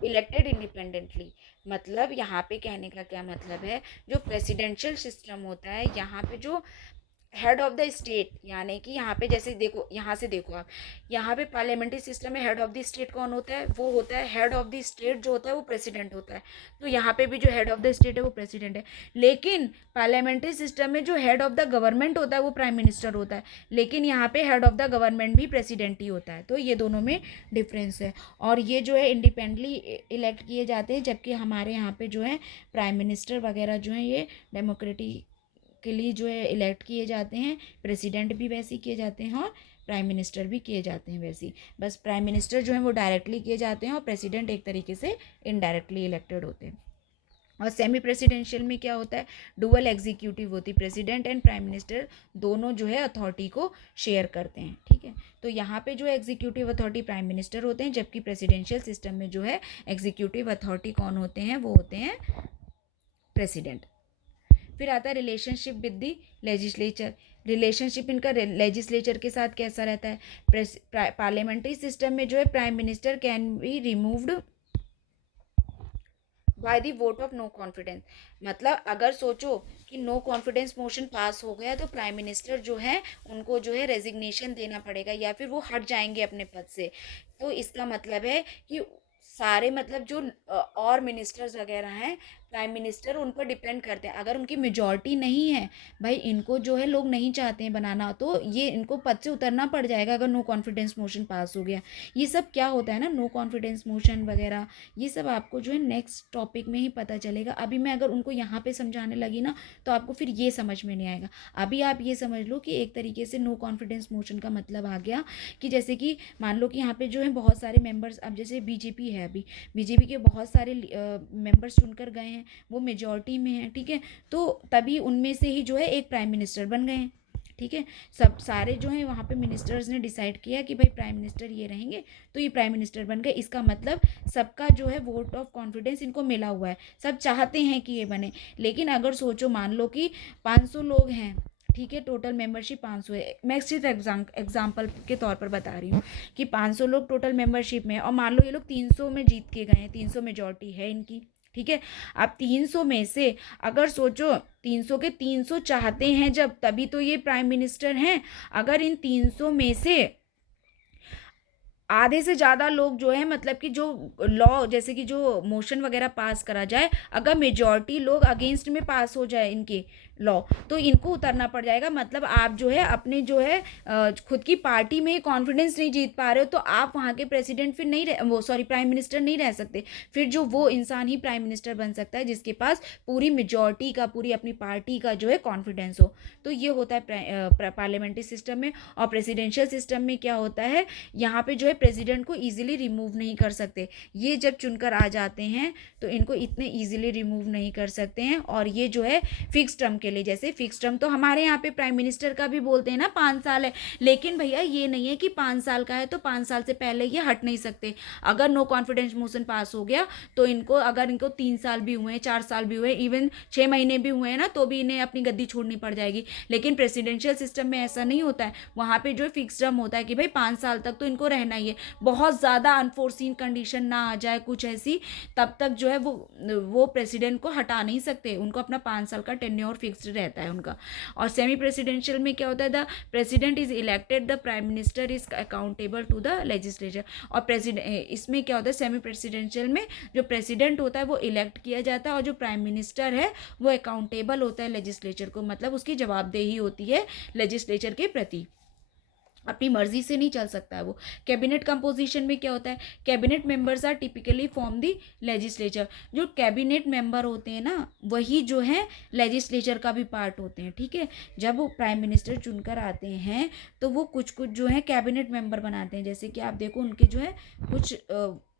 इलेक्टेड इंडिपेंडेंटली। मतलब यहाँ पे कहने का क्या मतलब है, जो प्रेसिडेंशियल सिस्टम होता है यहाँ पे जो हेड ऑफ द स्टेट, यानी कि यहाँ पे जैसे देखो, यहाँ से देखो आप, यहाँ पे पार्लियामेंट्री सिस्टम में हेड ऑफ द स्टेट कौन होता है, वो होता है हेड ऑफ द स्टेट, जो होता है वो प्रेसिडेंट होता है। तो यहाँ पे भी जो हेड ऑफ द स्टेट है वो प्रेसिडेंट है। लेकिन पार्लियामेंट्री सिस्टम में जो हेड ऑफ द गवर्नमेंट होता है वो प्राइम मिनिस्टर होता है, लेकिन यहाँ पे हेड ऑफ द गवर्नमेंट भी प्रेसिडेंट ही होता है। तो ये दोनों में डिफरेंस है। और ये जो है इंडिपेंडेंटली इलेक्ट किए जाते हैं, जबकि हमारे यहाँ पे जो है प्राइम मिनिस्टर वगैरह जो है ये डेमोक्रेटिक के लिए जो है इलेक्ट किए जाते हैं। प्रेसिडेंट भी वैसे ही किए जाते हैं और प्राइम मिनिस्टर भी किए जाते हैं वैसे ही। बस प्राइम मिनिस्टर जो है वो डायरेक्टली किए जाते हैं और प्रेसिडेंट एक तरीके से इनडायरेक्टली इलेक्टेड होते हैं। और सेमी प्रेसिडेंशियल में क्या होता है, डुअल एग्जीक्यूटिव होती है, प्रेसिडेंट एंड प्राइम मिनिस्टर दोनों जो है अथॉरिटी को शेयर करते हैं। ठीक है, तो यहाँ पे जो है एग्जीक्यूटिव अथॉरिटी प्राइम मिनिस्टर होते हैं, जबकि प्रेसिडेंशियल सिस्टम में जो है एग्जीक्यूटिव अथॉरिटी कौन होते हैं, वो होते हैं प्रेसिडेंट। फिर आता है relationship with the legislature. Relationship इनका लेजिस्लेचर के साथ कैसा रहता है, पार्लियामेंट्री सिस्टम में जो है prime minister can be removed by the vote of no confidence. मतलब अगर सोचो कि नो कॉन्फिडेंस मोशन पास हो गया तो प्राइम मिनिस्टर जो है उनको जो है रेजिग्नेशन देना पड़ेगा या फिर वो हट जाएंगे अपने पद से। तो इसका मतलब है कि सारे मतलब जो और मिनिस्टर्स वगैरह हैं, प्राइम मिनिस्टर उन पर डिपेंड करते हैं। अगर उनकी मेजॉरिटी नहीं है, भाई इनको जो है लोग नहीं चाहते हैं बनाना, तो ये इनको पद से उतरना पड़ जाएगा अगर नो कॉन्फिडेंस मोशन पास हो गया। ये सब क्या होता है ना, नो कॉन्फिडेंस मोशन वगैरह, ये सब आपको जो है नेक्स्ट टॉपिक में ही पता चलेगा। अभी मैं अगर उनको यहाँ पे समझाने लगी ना तो आपको फिर ये समझ में नहीं आएगा। अभी आप ये समझ लो कि एक तरीके से नो कॉन्फिडेंस मोशन का मतलब आ गया कि जैसे कि मान लो कि यहाँ पे जो है बहुत सारे मेंबर्स, अब जैसे बीजेपी है, अभी बीजेपी के बहुत सारे मेंबर्स चुनकर गए हैं, वो मेजॉरिटी में है, ठीक है, तो तभी उनमें से ही जो है एक प्राइम मिनिस्टर बन गए हैं। ठीक है, सब सारे जो है वहाँ पे मिनिस्टर्स ने डिसाइड किया कि भाई प्राइम मिनिस्टर ये रहेंगे, तो ये प्राइम मिनिस्टर बन गए। इसका मतलब सबका जो है वोट ऑफ कॉन्फिडेंस इनको मिला हुआ है, सब चाहते हैं कि ये बने। लेकिन अगर सोचो, मान लो कि 500 लोग हैं, ठीक है, टोटल मेंबरशिप 500 है, मैं सिर्फ एग्जाम्पल के तौर पर बता रही हूँ कि 500 लोग टोटल मेंबरशिप में, और मान लो ये लोग 300 में जीत के गए हैं, 300 मेजॉरिटी है इनकी। ठीक है, अब 300 में से अगर सोचो 300 के 300 चाहते हैं जब, तभी तो ये प्राइम मिनिस्टर हैं। अगर इन 300 में से आधे से ज़्यादा लोग जो है, मतलब कि जो लॉ जैसे कि जो मोशन वगैरह पास करा जाए, अगर मेजॉरिटी लोग अगेंस्ट में पास हो जाए इनके लॉ, तो इनको उतरना पड़ जाएगा। मतलब आप जो है अपने जो है खुद की पार्टी में कॉन्फिडेंस नहीं जीत पा रहे हो, तो आप वहाँ के प्रेसिडेंट फिर नहीं रह, वो सॉरी प्राइम मिनिस्टर नहीं रह सकते। फिर जो वो इंसान ही प्राइम मिनिस्टर बन सकता है जिसके पास पूरी मेजॉरिटी का, पूरी अपनी पार्टी का जो है कॉन्फिडेंस हो। तो ये होता है पार्लियामेंट्री सिस्टम में। और प्रेसिडेंशियल सिस्टम में क्या होता है, यहाँ पे जो है प्रेसिडेंट को ईजिली रिमूव नहीं कर सकते। ये जब चुनकर आ जाते हैं तो इनको इतने ईजिली रिमूव नहीं कर सकते हैं। और ये जो है फिक्स टर्म के लिए, जैसे फिक्स टर्म तो हमारे यहाँ पे प्राइम मिनिस्टर का भी बोलते हैं ना 5 साल है, लेकिन भैया ये नहीं है कि 5 साल का है तो 5 साल से पहले ये हट नहीं सकते। अगर नो कॉन्फिडेंस मोशन पास हो गया तो इनको, अगर इनको 3 साल भी हुए, 4 साल भी हुए, इवन 6 महीने भी हुए हैं ना, तो भी इन्हें अपनी गद्दी छोड़नी पड़ जाएगी। लेकिन प्रेसिडेंशियल सिस्टम में ऐसा नहीं होता है, वहाँ पे जो फिक्स टर्म होता है कि भाई 5 साल तक तो इनको रहना ही है। बहुत ज़्यादा अनफोर्सिन कंडीशन ना आ जाए कुछ ऐसी, तब तक जो है वो प्रेसिडेंट को हटा नहीं सकते, उनको अपना 5 साल का टेन्योर फिक्स्ड रहता है उनका। और सेमी प्रेसिडेंशियल में क्या होता है, the president is elected, the prime minister is accountable to the legislature. और प्रेसिडेंट, इसमें क्या होता है, सेमी प्रेसिडेंशियल में जो प्रेसिडेंट होता है वो इलेक्ट किया जाता है, और जो प्राइम मिनिस्टर है वो अकाउंटेबल होता है लेजिस्लेचर को, मतलब उसकी जवाबदेही होती है लेजिस्लेचर के प्रति, अपनी मर्जी से नहीं चल सकता है वो। कैबिनेट कंपोजिशन में क्या होता है, cabinet members are typically form the legislature. जो कैबिनेट मेंबर होते हैं ना, वही जो है लेजिस्लेचर का भी पार्ट होते हैं। ठीक है, जब वो प्राइम मिनिस्टर चुनकर आते हैं तो वो कुछ कुछ जो है कैबिनेट मेंबर बनाते हैं। जैसे कि आप देखो उनके जो है कुछ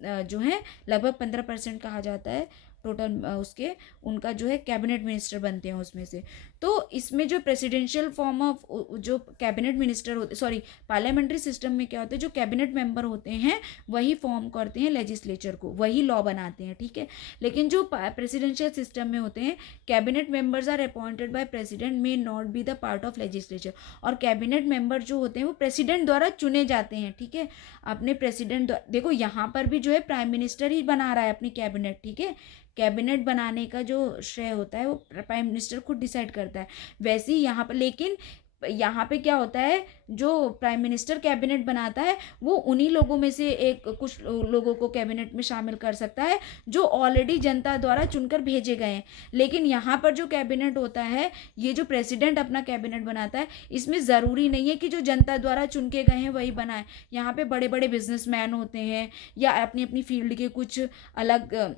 जो है लगभग 15% कहा जाता है टोटल उसके, उनका जो है कैबिनेट मिनिस्टर बनते हैं उसमें से। तो इसमें जो प्रेसिडेंशियल फॉर्म ऑफ जो कैबिनेट मिनिस्टर होते, सॉरी पार्लियामेंट्री सिस्टम में क्या होता है, जो कैबिनेट मेंबर होते हैं वही फॉर्म करते हैं लेजिस्लेचर को, वही लॉ बनाते हैं। ठीक है, लेकिन जो प्रेसिडेंशियल सिस्टम में होते हैं, cabinet members are appointed by president, may not be the part of legislature. और कैबिनेट मेंबर जो होते हैं वो प्रेसिडेंट द्वारा चुने जाते हैं। ठीक है, अपने प्रेसिडेंट, देखो यहाँ पर भी जो है प्राइम मिनिस्टर ही बना रहा है अपनी कैबिनेट। ठीक है, कैबिनेट बनाने का जो श्रेय होता है वो प्राइम मिनिस्टर खुद डिसाइड करता है। वैसे ही यहाँ पर, लेकिन यहाँ पे क्या होता है, जो प्राइम मिनिस्टर कैबिनेट बनाता है वो उन्हीं लोगों में से एक कुछ लोगों को कैबिनेट में शामिल कर सकता है जो ऑलरेडी जनता द्वारा चुनकर भेजे गए हैं। लेकिन यहाँ पर जो कैबिनेट होता है, ये जो प्रेसिडेंट अपना कैबिनेट बनाता है, इसमें ज़रूरी नहीं है कि जो जनता द्वारा चुन के गए हैं वही बनाए। यहाँ पे बड़े बड़े बिजनेसमैन होते हैं या अपनी अपनी फील्ड के कुछ अलग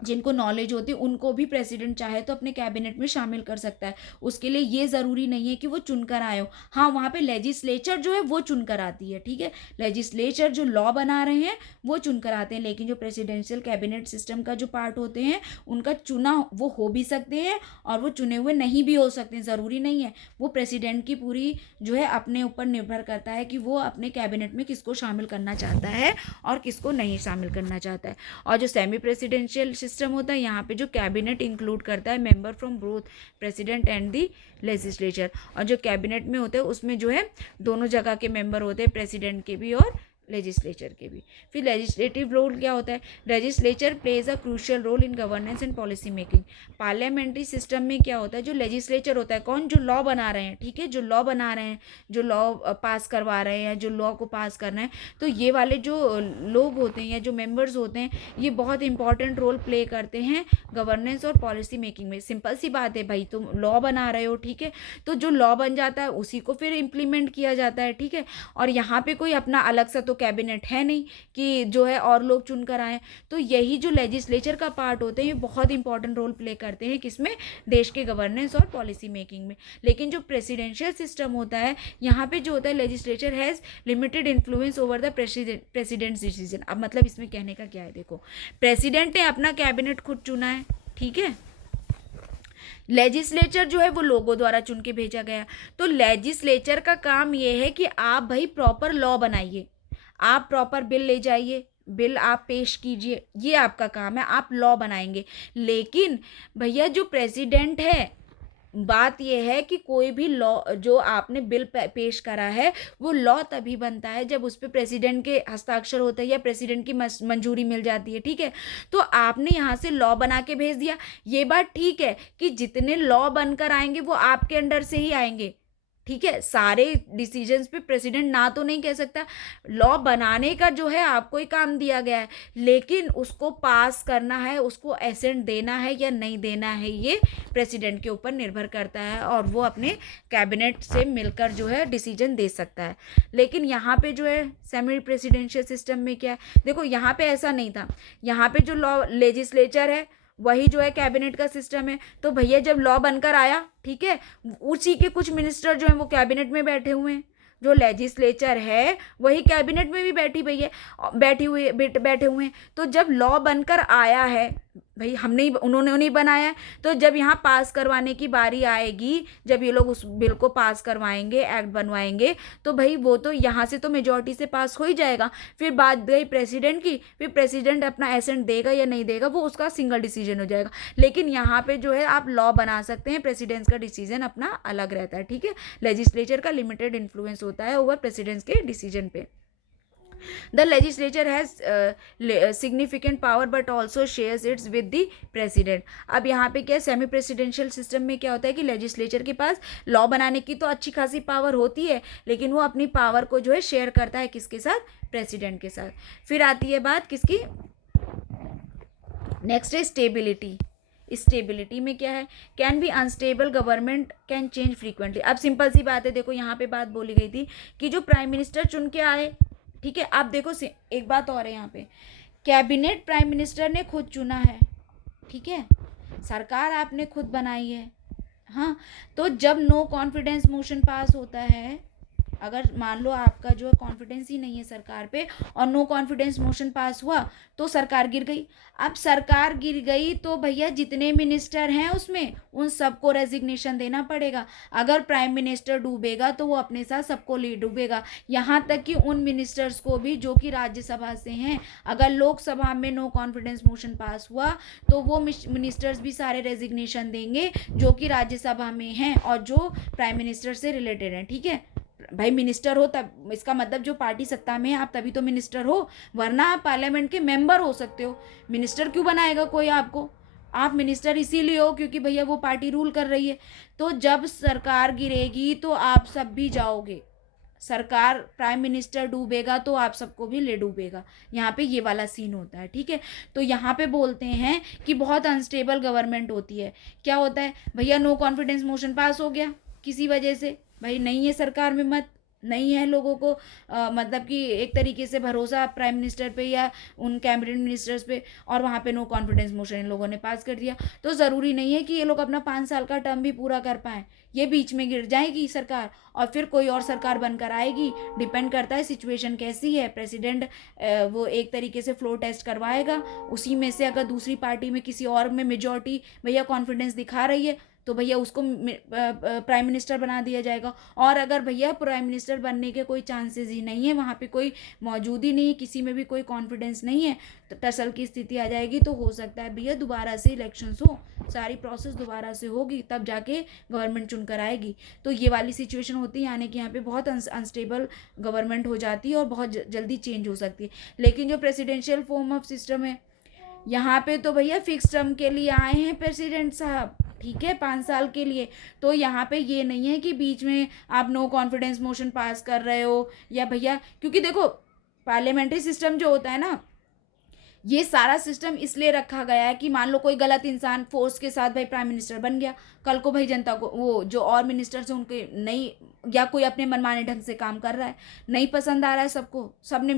जिनको नॉलेज होती है, उनको भी प्रेसिडेंट चाहे तो अपने कैबिनेट में शामिल कर सकता है। उसके लिए ये ज़रूरी नहीं है कि वो चुनकर आए हो। हाँ, वहाँ पे लेजिस्लेचर जो है वो चुनकर आती है, ठीक है, लेजिस्लेचर जो लॉ बना रहे हैं वो चुनकर आते हैं। लेकिन जो प्रेसिडेंशियल कैबिनेट सिस्टम का जो पार्ट होते हैं, उनका चुना वो हो भी सकते हैं और वो चुने हुए नहीं भी हो सकते हैं, ज़रूरी नहीं है। वो प्रेसिडेंट की पूरी जो है अपने ऊपर निर्भर करता है कि वो अपने कैबिनेट में किसको शामिल करना चाहता है और किसको नहीं शामिल करना चाहता है। और जो सेमी प्रेसिडेंशियल सिस्टम होता है, यहाँ पे जो कैबिनेट इंक्लूड करता है member from both president and the legislature. और जो कैबिनेट में होते हैं उसमें जो है दोनों जगह के मेंबर होते हैं, प्रेसिडेंट के भी और लेजिस्लेचर के भी। फिर लेजिस्लेटिव रोल क्या होता है, legislature plays a crucial role in governance and policy making. Parliamentary system में क्या होता है, जो लेजिस्लेचर होता है, कौन, जो लॉ बना रहे हैं, ठीक है, जो लॉ बना रहे हैं, जो लॉ पास करवा रहे हैं, जो लॉ को पास करना है, तो ये वाले जो लोग होते हैं या जो मेंबर्स होते हैं, ये बहुत इंपॉर्टेंट रोल प्ले करते हैं गवर्नेंस और पॉलिसी मेकिंग में। सिंपल सी बात है भाई, तुम लॉ बना रहे हो, ठीक है, तो जो लॉ बन जाता है उसी को फिर इम्प्लीमेंट किया जाता है, ठीक है। और यहाँ पे कोई अपना अलग सा तो कैबिनेट है नहीं कि जो है और लोग चुन कर आए। तो यही जो लेजिस्लेचर का पार्ट होते हैं, ये बहुत इंपॉर्टेंट रोल प्ले करते हैं किसमें, देश के गवर्नेंस और पॉलिसी मेकिंग में। लेकिन जो प्रेसिडेंशियल सिस्टम होता है, यहाँ पे जो होता है legislature has limited influence over the president's decision. अब मतलब इसमें कहने का क्या है, देखो, प्रेसिडेंट ने अपना कैबिनेट खुद चुना है, ठीक है, लेजिस्लेचर जो है वो लोगों द्वारा चुन के भेजा गया। तो लेजिस्लेचर का काम ये है कि आप भाई प्रॉपर लॉ बनाइए, आप प्रॉपर बिल ले जाइए, बिल आप पेश कीजिए, ये आपका काम है, आप लॉ बनाएंगे। लेकिन भैया जो प्रेसिडेंट है, बात यह है कि कोई भी लॉ जो आपने बिल पेश करा है, वो लॉ तभी बनता है जब उस पर प्रेसिडेंट के हस्ताक्षर होते हैं या प्रेसिडेंट की मंजूरी मिल जाती है, ठीक है। तो आपने यहाँ से लॉ बना के भेज दिया, ये बात ठीक है कि जितने लॉ बनकर आएंगे वो आपके अंडर से ही आएंगे, ठीक है, सारे डिसीजंस पे प्रेसिडेंट ना तो नहीं कह सकता। लॉ बनाने का जो है आपको ही काम दिया गया है, लेकिन उसको पास करना है, उसको एसेंट देना है या नहीं देना है, ये प्रेसिडेंट के ऊपर निर्भर करता है और वो अपने कैबिनेट से मिलकर जो है डिसीजन दे सकता है। लेकिन यहाँ पे जो है सेमी प्रेसिडेंशियल सिस्टम में क्या है, देखो यहाँ पे ऐसा नहीं था, यहाँ पे जो लॉ लेजिस्लेचर है वही जो है कैबिनेट का सिस्टम है। तो भैया जब लॉ बनकर आया, ठीक है, उसी के कुछ मिनिस्टर जो हैं वो कैबिनेट में बैठे हुए हैं, जो लेजिस्लेचर है वही कैबिनेट में भी बैठे हुए हैं। तो जब लॉ बनकर आया है भाई, हमने उन्होंने नहीं बनाया है, तो जब यहाँ पास करवाने की बारी आएगी, जब ये लोग उस बिल को पास करवाएंगे, एक्ट बनवाएंगे, तो भाई वो तो यहाँ से तो मेजॉरिटी से पास हो ही जाएगा। फिर बात गई प्रेसिडेंट की, फिर प्रेसिडेंट अपना एसेंट देगा या नहीं देगा वो उसका सिंगल डिसीजन हो जाएगा। लेकिन यहाँ पे जो है आप लॉ बना सकते हैं, प्रेसिडेंट्स का डिसीजन अपना अलग रहता है, ठीक है। लेजिस्लेचर का लिमिटेड इन्फ्लुएंस होता है ओवर प्रेसिडेंट्स के डिसीजन पे। The legislature has significant power but also shares it with the president. अब यहाँ पे क्या, सेमी प्रेसिडेंशियल सिस्टम में क्या होता है कि लेजिस्लेचर के पास लॉ बनाने की तो अच्छी खासी पावर होती है, लेकिन वो अपनी पावर को जो है शेयर करता है किसके साथ, प्रेसिडेंट के साथ। फिर आती है बात किसकी, नेक्स्ट है स्टेबिलिटी। स्टेबिलिटी में क्या है, can be unstable government can change frequently. अब सिंपल सी बात है, देखो यहाँ पे बात बोली गई थी कि जो प्राइम मिनिस्टर चुन के आए, ठीक है, आप देखो एक बात और है यहाँ पे, कैबिनेट प्राइम मिनिस्टर ने खुद चुना है, ठीक है, सरकार आपने खुद बनाई है, हाँ। तो जब नो कॉन्फिडेंस मोशन पास होता है, अगर मान लो आपका जो है कॉन्फिडेंस ही नहीं है सरकार पे और नो कॉन्फिडेंस मोशन पास हुआ तो सरकार गिर गई। अब सरकार गिर गई तो भैया जितने मिनिस्टर हैं उसमें उन सबको रेजिग्नेशन देना पड़ेगा। अगर प्राइम मिनिस्टर डूबेगा तो वो अपने साथ सबको ले डूबेगा, यहाँ तक कि उन मिनिस्टर्स को भी जो कि राज्यसभा से हैं। अगर लोकसभा में नो कॉन्फिडेंस मोशन पास हुआ तो वो मिनिस्टर्स भी सारे रेजिग्नेशन देंगे जो कि राज्यसभा में हैं और जो प्राइम मिनिस्टर से रिलेटेड हैं, ठीक है। भाई मिनिस्टर हो तब, इसका मतलब जो पार्टी सत्ता में है आप तभी तो मिनिस्टर हो, वरना आप पार्लियामेंट के मेंबर हो सकते हो। मिनिस्टर क्यों बनाएगा कोई आपको, आप मिनिस्टर इसीलिए हो क्योंकि भैया वो पार्टी रूल कर रही है। तो जब सरकार गिरेगी तो आप सब भी जाओगे, सरकार प्राइम मिनिस्टर डूबेगा तो आप सबको भी ले डूबेगा। यहाँ पे ये वाला सीन होता है, ठीक है। तो यहाँ पे बोलते हैं कि बहुत अनस्टेबल गवर्नमेंट होती है। क्या होता है भैया, नो कॉन्फिडेंस मोशन पास हो गया किसी वजह से, भाई नहीं है सरकार में मत, नहीं है लोगों को मतलब कि एक तरीके से भरोसा प्राइम मिनिस्टर पे या उन कैबिनेट मिनिस्टर्स पे, और वहाँ पे नो कॉन्फिडेंस मोशन इन लोगों ने पास कर दिया। तो ज़रूरी नहीं है कि ये लोग अपना 5 साल का टर्म भी पूरा कर पाएँ, ये बीच में गिर जाएगी सरकार और फिर कोई और सरकार बनकर आएगी। डिपेंड करता है सिचुएशन कैसी है। प्रेसिडेंट वो एक तरीके से फ्लोर टेस्ट करवाएगा, उसी में से अगर दूसरी पार्टी में किसी और में मेजॉरिटी भैया कॉन्फिडेंस दिखा रही है तो भैया उसको प्राइम मिनिस्टर बना दिया जाएगा। और अगर भैया प्राइम मिनिस्टर बनने के कोई चांसेस ही नहीं है, वहाँ पे कोई मौजूद ही नहीं है, किसी में भी कोई कॉन्फिडेंस नहीं है, तो टसल की स्थिति आ जाएगी। तो हो सकता है भैया दोबारा से इलेक्शंस हो, सारी प्रोसेस दोबारा से होगी, तब जाके गवर्नमेंट चुनकर आएगी। तो ये वाली सिचुएशन होती है, यानी कि यहाँ पे बहुत अनस्टेबल गवर्नमेंट हो जाती है और बहुत जल्दी चेंज हो सकती है। लेकिन जो प्रेसिडेंशियल फॉर्म ऑफ सिस्टम है, यहाँ पे तो भैया फिक्स टर्म के लिए आए हैं प्रेसिडेंट साहब, ठीक है, 5 साल के लिए। तो यहाँ पे ये नहीं है कि बीच में आप नो कॉन्फिडेंस मोशन पास कर रहे हो या भैया, क्योंकि देखो पार्लियामेंट्री सिस्टम जो होता है ना, ये सारा सिस्टम इसलिए रखा गया है कि मान लो कोई गलत इंसान फोर्स के साथ भाई प्राइम मिनिस्टर बन गया, कल को भाई जनता को वो जो और मिनिस्टर्स हैं उनके नहीं, या कोई अपने मनमाने ढंग से काम कर रहा है, नहीं पसंद आ रहा है सबको, सबने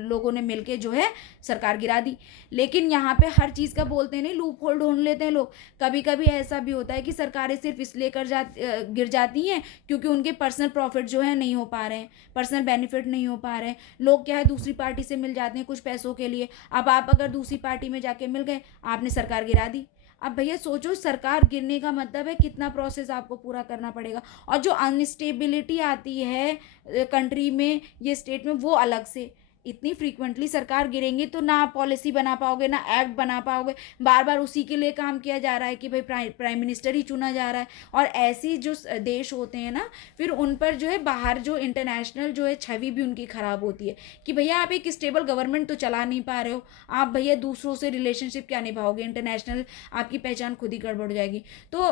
लोगों ने मिलके जो है सरकार गिरा दी। लेकिन यहाँ पे हर चीज़ का बोलते हैं नहीं, लूप होल ढूंढ लेते हैं लोग। कभी कभी ऐसा भी होता है कि सरकारें सिर्फ इसलिए गिर जाती हैं क्योंकि उनके पर्सनल प्रॉफिट जो है नहीं हो पा रहे हैं, पर्सनल बेनिफिट नहीं हो पा रहे हैं। लोग क्या है दूसरी पार्टी से मिल जाते हैं कुछ पैसों के लिए। अब आप अगर दूसरी पार्टी में जाके मिल गए, आपने सरकार गिरा दी। अब भैया सोचो, सरकार गिरने का मतलब है कितना प्रोसेस आपको पूरा करना पड़ेगा, और जो अनस्टेबिलिटी आती है कंट्री में, ये स्टेट में, वो अलग से। इतनी फ्रीक्वेंटली सरकार गिरेंगी तो ना आप पॉलिसी बना पाओगे, ना एक्ट बना पाओगे, बार बार उसी के लिए काम किया जा रहा है कि भाई प्राइम मिनिस्टर ही चुना जा रहा है। और ऐसी जो देश होते हैं ना, फिर उन पर जो है बाहर जो इंटरनेशनल जो है छवि भी उनकी ख़राब होती है कि भैया आप एक स्टेबल गवर्नमेंट तो चला नहीं पा रहे हो, आप भैया दूसरों से रिलेशनशिप क्या निभाओगे, इंटरनेशनल आपकी पहचान खुद ही गड़बड़ हो जाएगी। तो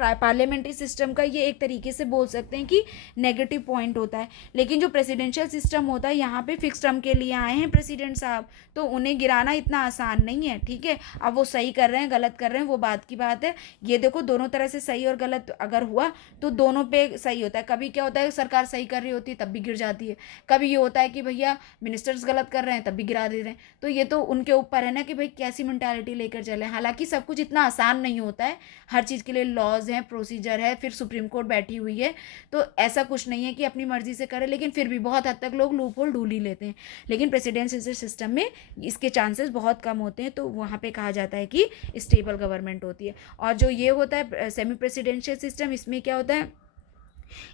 पार्लियामेंट्री सिस्टम का ये एक तरीके से बोल सकते हैं कि नेगेटिव पॉइंट होता है। लेकिन जो प्रेसिडेंशियल सिस्टम होता है, यहाँ पे फिक्स के लिए आए हैं प्रेसिडेंट साहब, तो उन्हें गिराना इतना आसान नहीं है, ठीक है। अब वो सही कर रहे हैं गलत कर रहे हैं वो बात की बात है। ये देखो दोनों तरह से सही और गलत अगर हुआ तो दोनों पे सही होता है। कभी क्या होता है सरकार सही कर रही होती है तब भी गिर जाती है, कभी ये होता है कि भैया मिनिस्टर्स गलत कर रहे हैं तब भी गिरा दे रहे हैं। तो ये तो उनके ऊपर है ना कि भाई कैसी मेंटालिटी लेकर चले। हालांकि सब कुछ इतना आसान नहीं होता है, हर चीज़ के लिए लॉज हैं, प्रोसीजर है, फिर सुप्रीम कोर्ट बैठी हुई है, तो ऐसा कुछ नहीं है कि अपनी मर्जी से करे। लेकिन फिर भी बहुत हद तक लोग लूप होल ढूंढ ही लेते हैं। लेकिन प्रेसिडेंशियल सिस्टम में इसके चांसेस बहुत कम होते हैं, तो वहाँ पे कहा जाता है कि स्टेबल गवर्नमेंट होती है। और जो ये होता है सेमी प्रेसिडेंशियल सिस्टम, इसमें क्या होता है,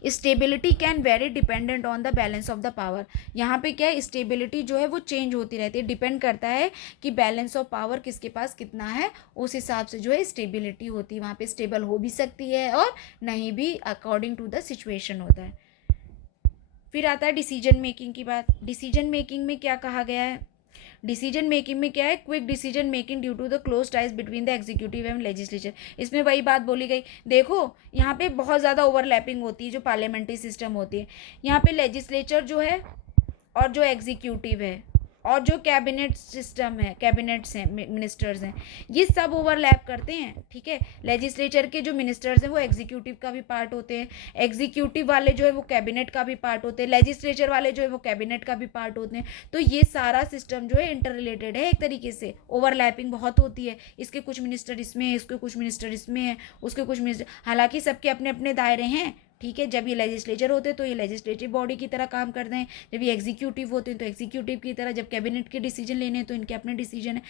stability can very dependent on the balance of the power. यहाँ पे क्या है, स्टेबिलिटी जो है वो चेंज होती रहती है, डिपेंड करता है कि बैलेंस ऑफ पावर किसके पास कितना है, उस हिसाब से जो है स्टेबिलिटी होती है। वहाँ पे स्टेबल हो भी सकती है और नहीं भी, अकॉर्डिंग टू द सिचुएशन होता है। फिर आता है डिसीजन मेकिंग की बात। डिसीजन मेकिंग में क्या कहा गया है, डिसीजन मेकिंग में क्या है, quick decision making due to the close ties between the executive and legislature. इसमें वही बात बोली गई। देखो यहाँ पे बहुत ज़्यादा ओवरलैपिंग होती है जो पार्लियामेंट्री सिस्टम होती है। यहाँ पे लेजिस्लेचर जो है और जो एग्जीक्यूटिव है और जो कैबिनेट सिस्टम है, कैबिनेट्स हैं, मिनिस्टर्स हैं, ये सब ओवरलैप करते हैं, ठीक है। लेजिस्लेचर के जो मिनिस्टर्स हैं वो एग्जीक्यूटिव का भी पार्ट होते हैं, एग्जीक्यूटिव वाले जो है वो कैबिनेट का भी पार्ट होते हैं, लेजिस्लेचर वाले जो है वो कैबिनेट का भी पार्ट होते हैं। तो ये सारा सिस्टम जो है इंटर रिलेटेड है एक तरीके से, ओवरलैपिंग बहुत होती है। इसके कुछ मिनिस्टर इसमें है, इसके कुछ मिनिस्टर इसमें है, उसके कुछ मिनिस्टर, हालांकि सबके अपने अपने दायरे हैं, ठीक है। जब ये लेजिस्लेचर होते हैं तो ये लेजिस्लेटिव बॉडी की तरह काम करते हैं, जब ये एग्जीक्यूटिव होते हैं तो एग्जीक्यूटिव की तरह, जब कैबिनेट के डिसीजन लेने हैं तो इनके अपने डिसीजन है।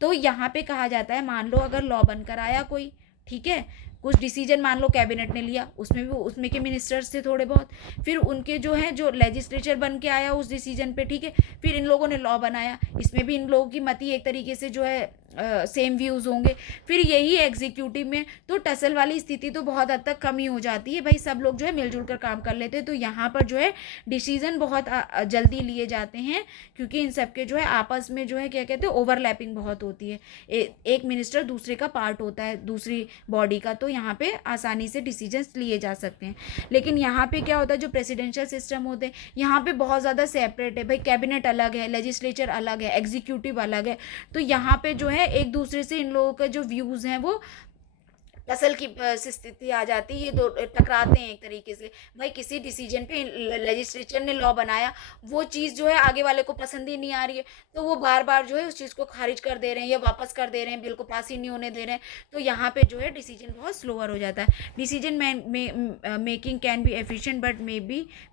तो यहाँ पे कहा जाता है, मान लो अगर लॉ बनकर आया कोई, ठीक है, कुछ डिसीजन मान लो कैबिनेट ने लिया, उसमें भी उसमें के मिनिस्टर्स थे थोड़े बहुत, फिर उनके जो है जो लेजिस्लेचर बन के आया उस डिसीजन पे, ठीक है, फिर इन लोगों ने लॉ बनाया, इसमें भी इन लोगों की मति एक तरीके से जो है सेम व्यूज़ होंगे। फिर यही एग्जीक्यूटिव में तो टसल वाली स्थिति तो बहुत हद तक कम ही हो जाती है, भाई सब लोग जो है मिलजुल कर काम कर लेते हैं। तो यहाँ पर जो है डिसीजन बहुत जल्दी लिए जाते हैं, क्योंकि इन सब के जो है आपस में जो है क्या कहते हैं ओवरलैपिंग बहुत होती है। एक मिनिस्टर दूसरे का पार्ट होता है दूसरी बॉडी का, तो यहाँ पे आसानी से डिसीजंस लिए जा सकते हैं। लेकिन यहाँ पे क्या होता है, जो प्रेसिडेंशियल सिस्टम होते हैं यहाँ पे बहुत ज़्यादा सेपरेट है, भाई कैबिनेट अलग है, लेजिस्लेचर अलग है, एग्जीक्यूटिव अलग है। तो यहाँ पे जो है एक दूसरे से इन लोगों के जो व्यूज़ हैं वो टसल की स्थिति आ जाती है, दो टकराते हैं एक तरीके से। भाई किसी डिसीजन पे लेजिस्लेचर ने लॉ बनाया, वो चीज़ जो है आगे वाले को पसंद ही नहीं आ रही है, तो वो बार बार जो है उस चीज़ को खारिज कर दे रहे हैं या वापस कर दे रहे हैं, बिल को पास ही नहीं होने दे रहे हैं। तो यहाँ पे जो है डिसीजन बहुत स्लोअर हो जाता है। Decision making can be efficient but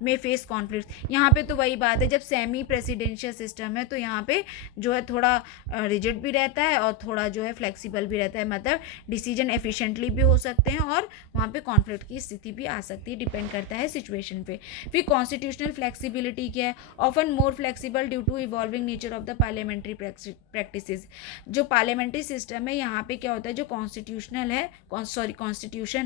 may face conflict. यहाँ पे तो वही बात है, जब सेमी प्रेसिडेंशियल सिस्टम है तो यहाँ पे जो है थोड़ा रिजिड भी रहता है और थोड़ा जो है फ्लेक्सिबल भी रहता है, मतलब डिसीजन एफिशिएंटली भी हो सकते हैं और वहाँ पे कॉन्फ्लिक्ट की स्थिति भी आ सकती है, डिपेंड करता है सिचुएशन पे। फिर कॉन्स्टिट्यूशनल फ्लेक्सिबिलिटी क्या है, often more flexible due to evolving nature of the parliamentary practices. जो पार्लियामेंट्री सिस्टम है यहाँ पे क्या होता है, जो कॉन्स्टिट्यूशन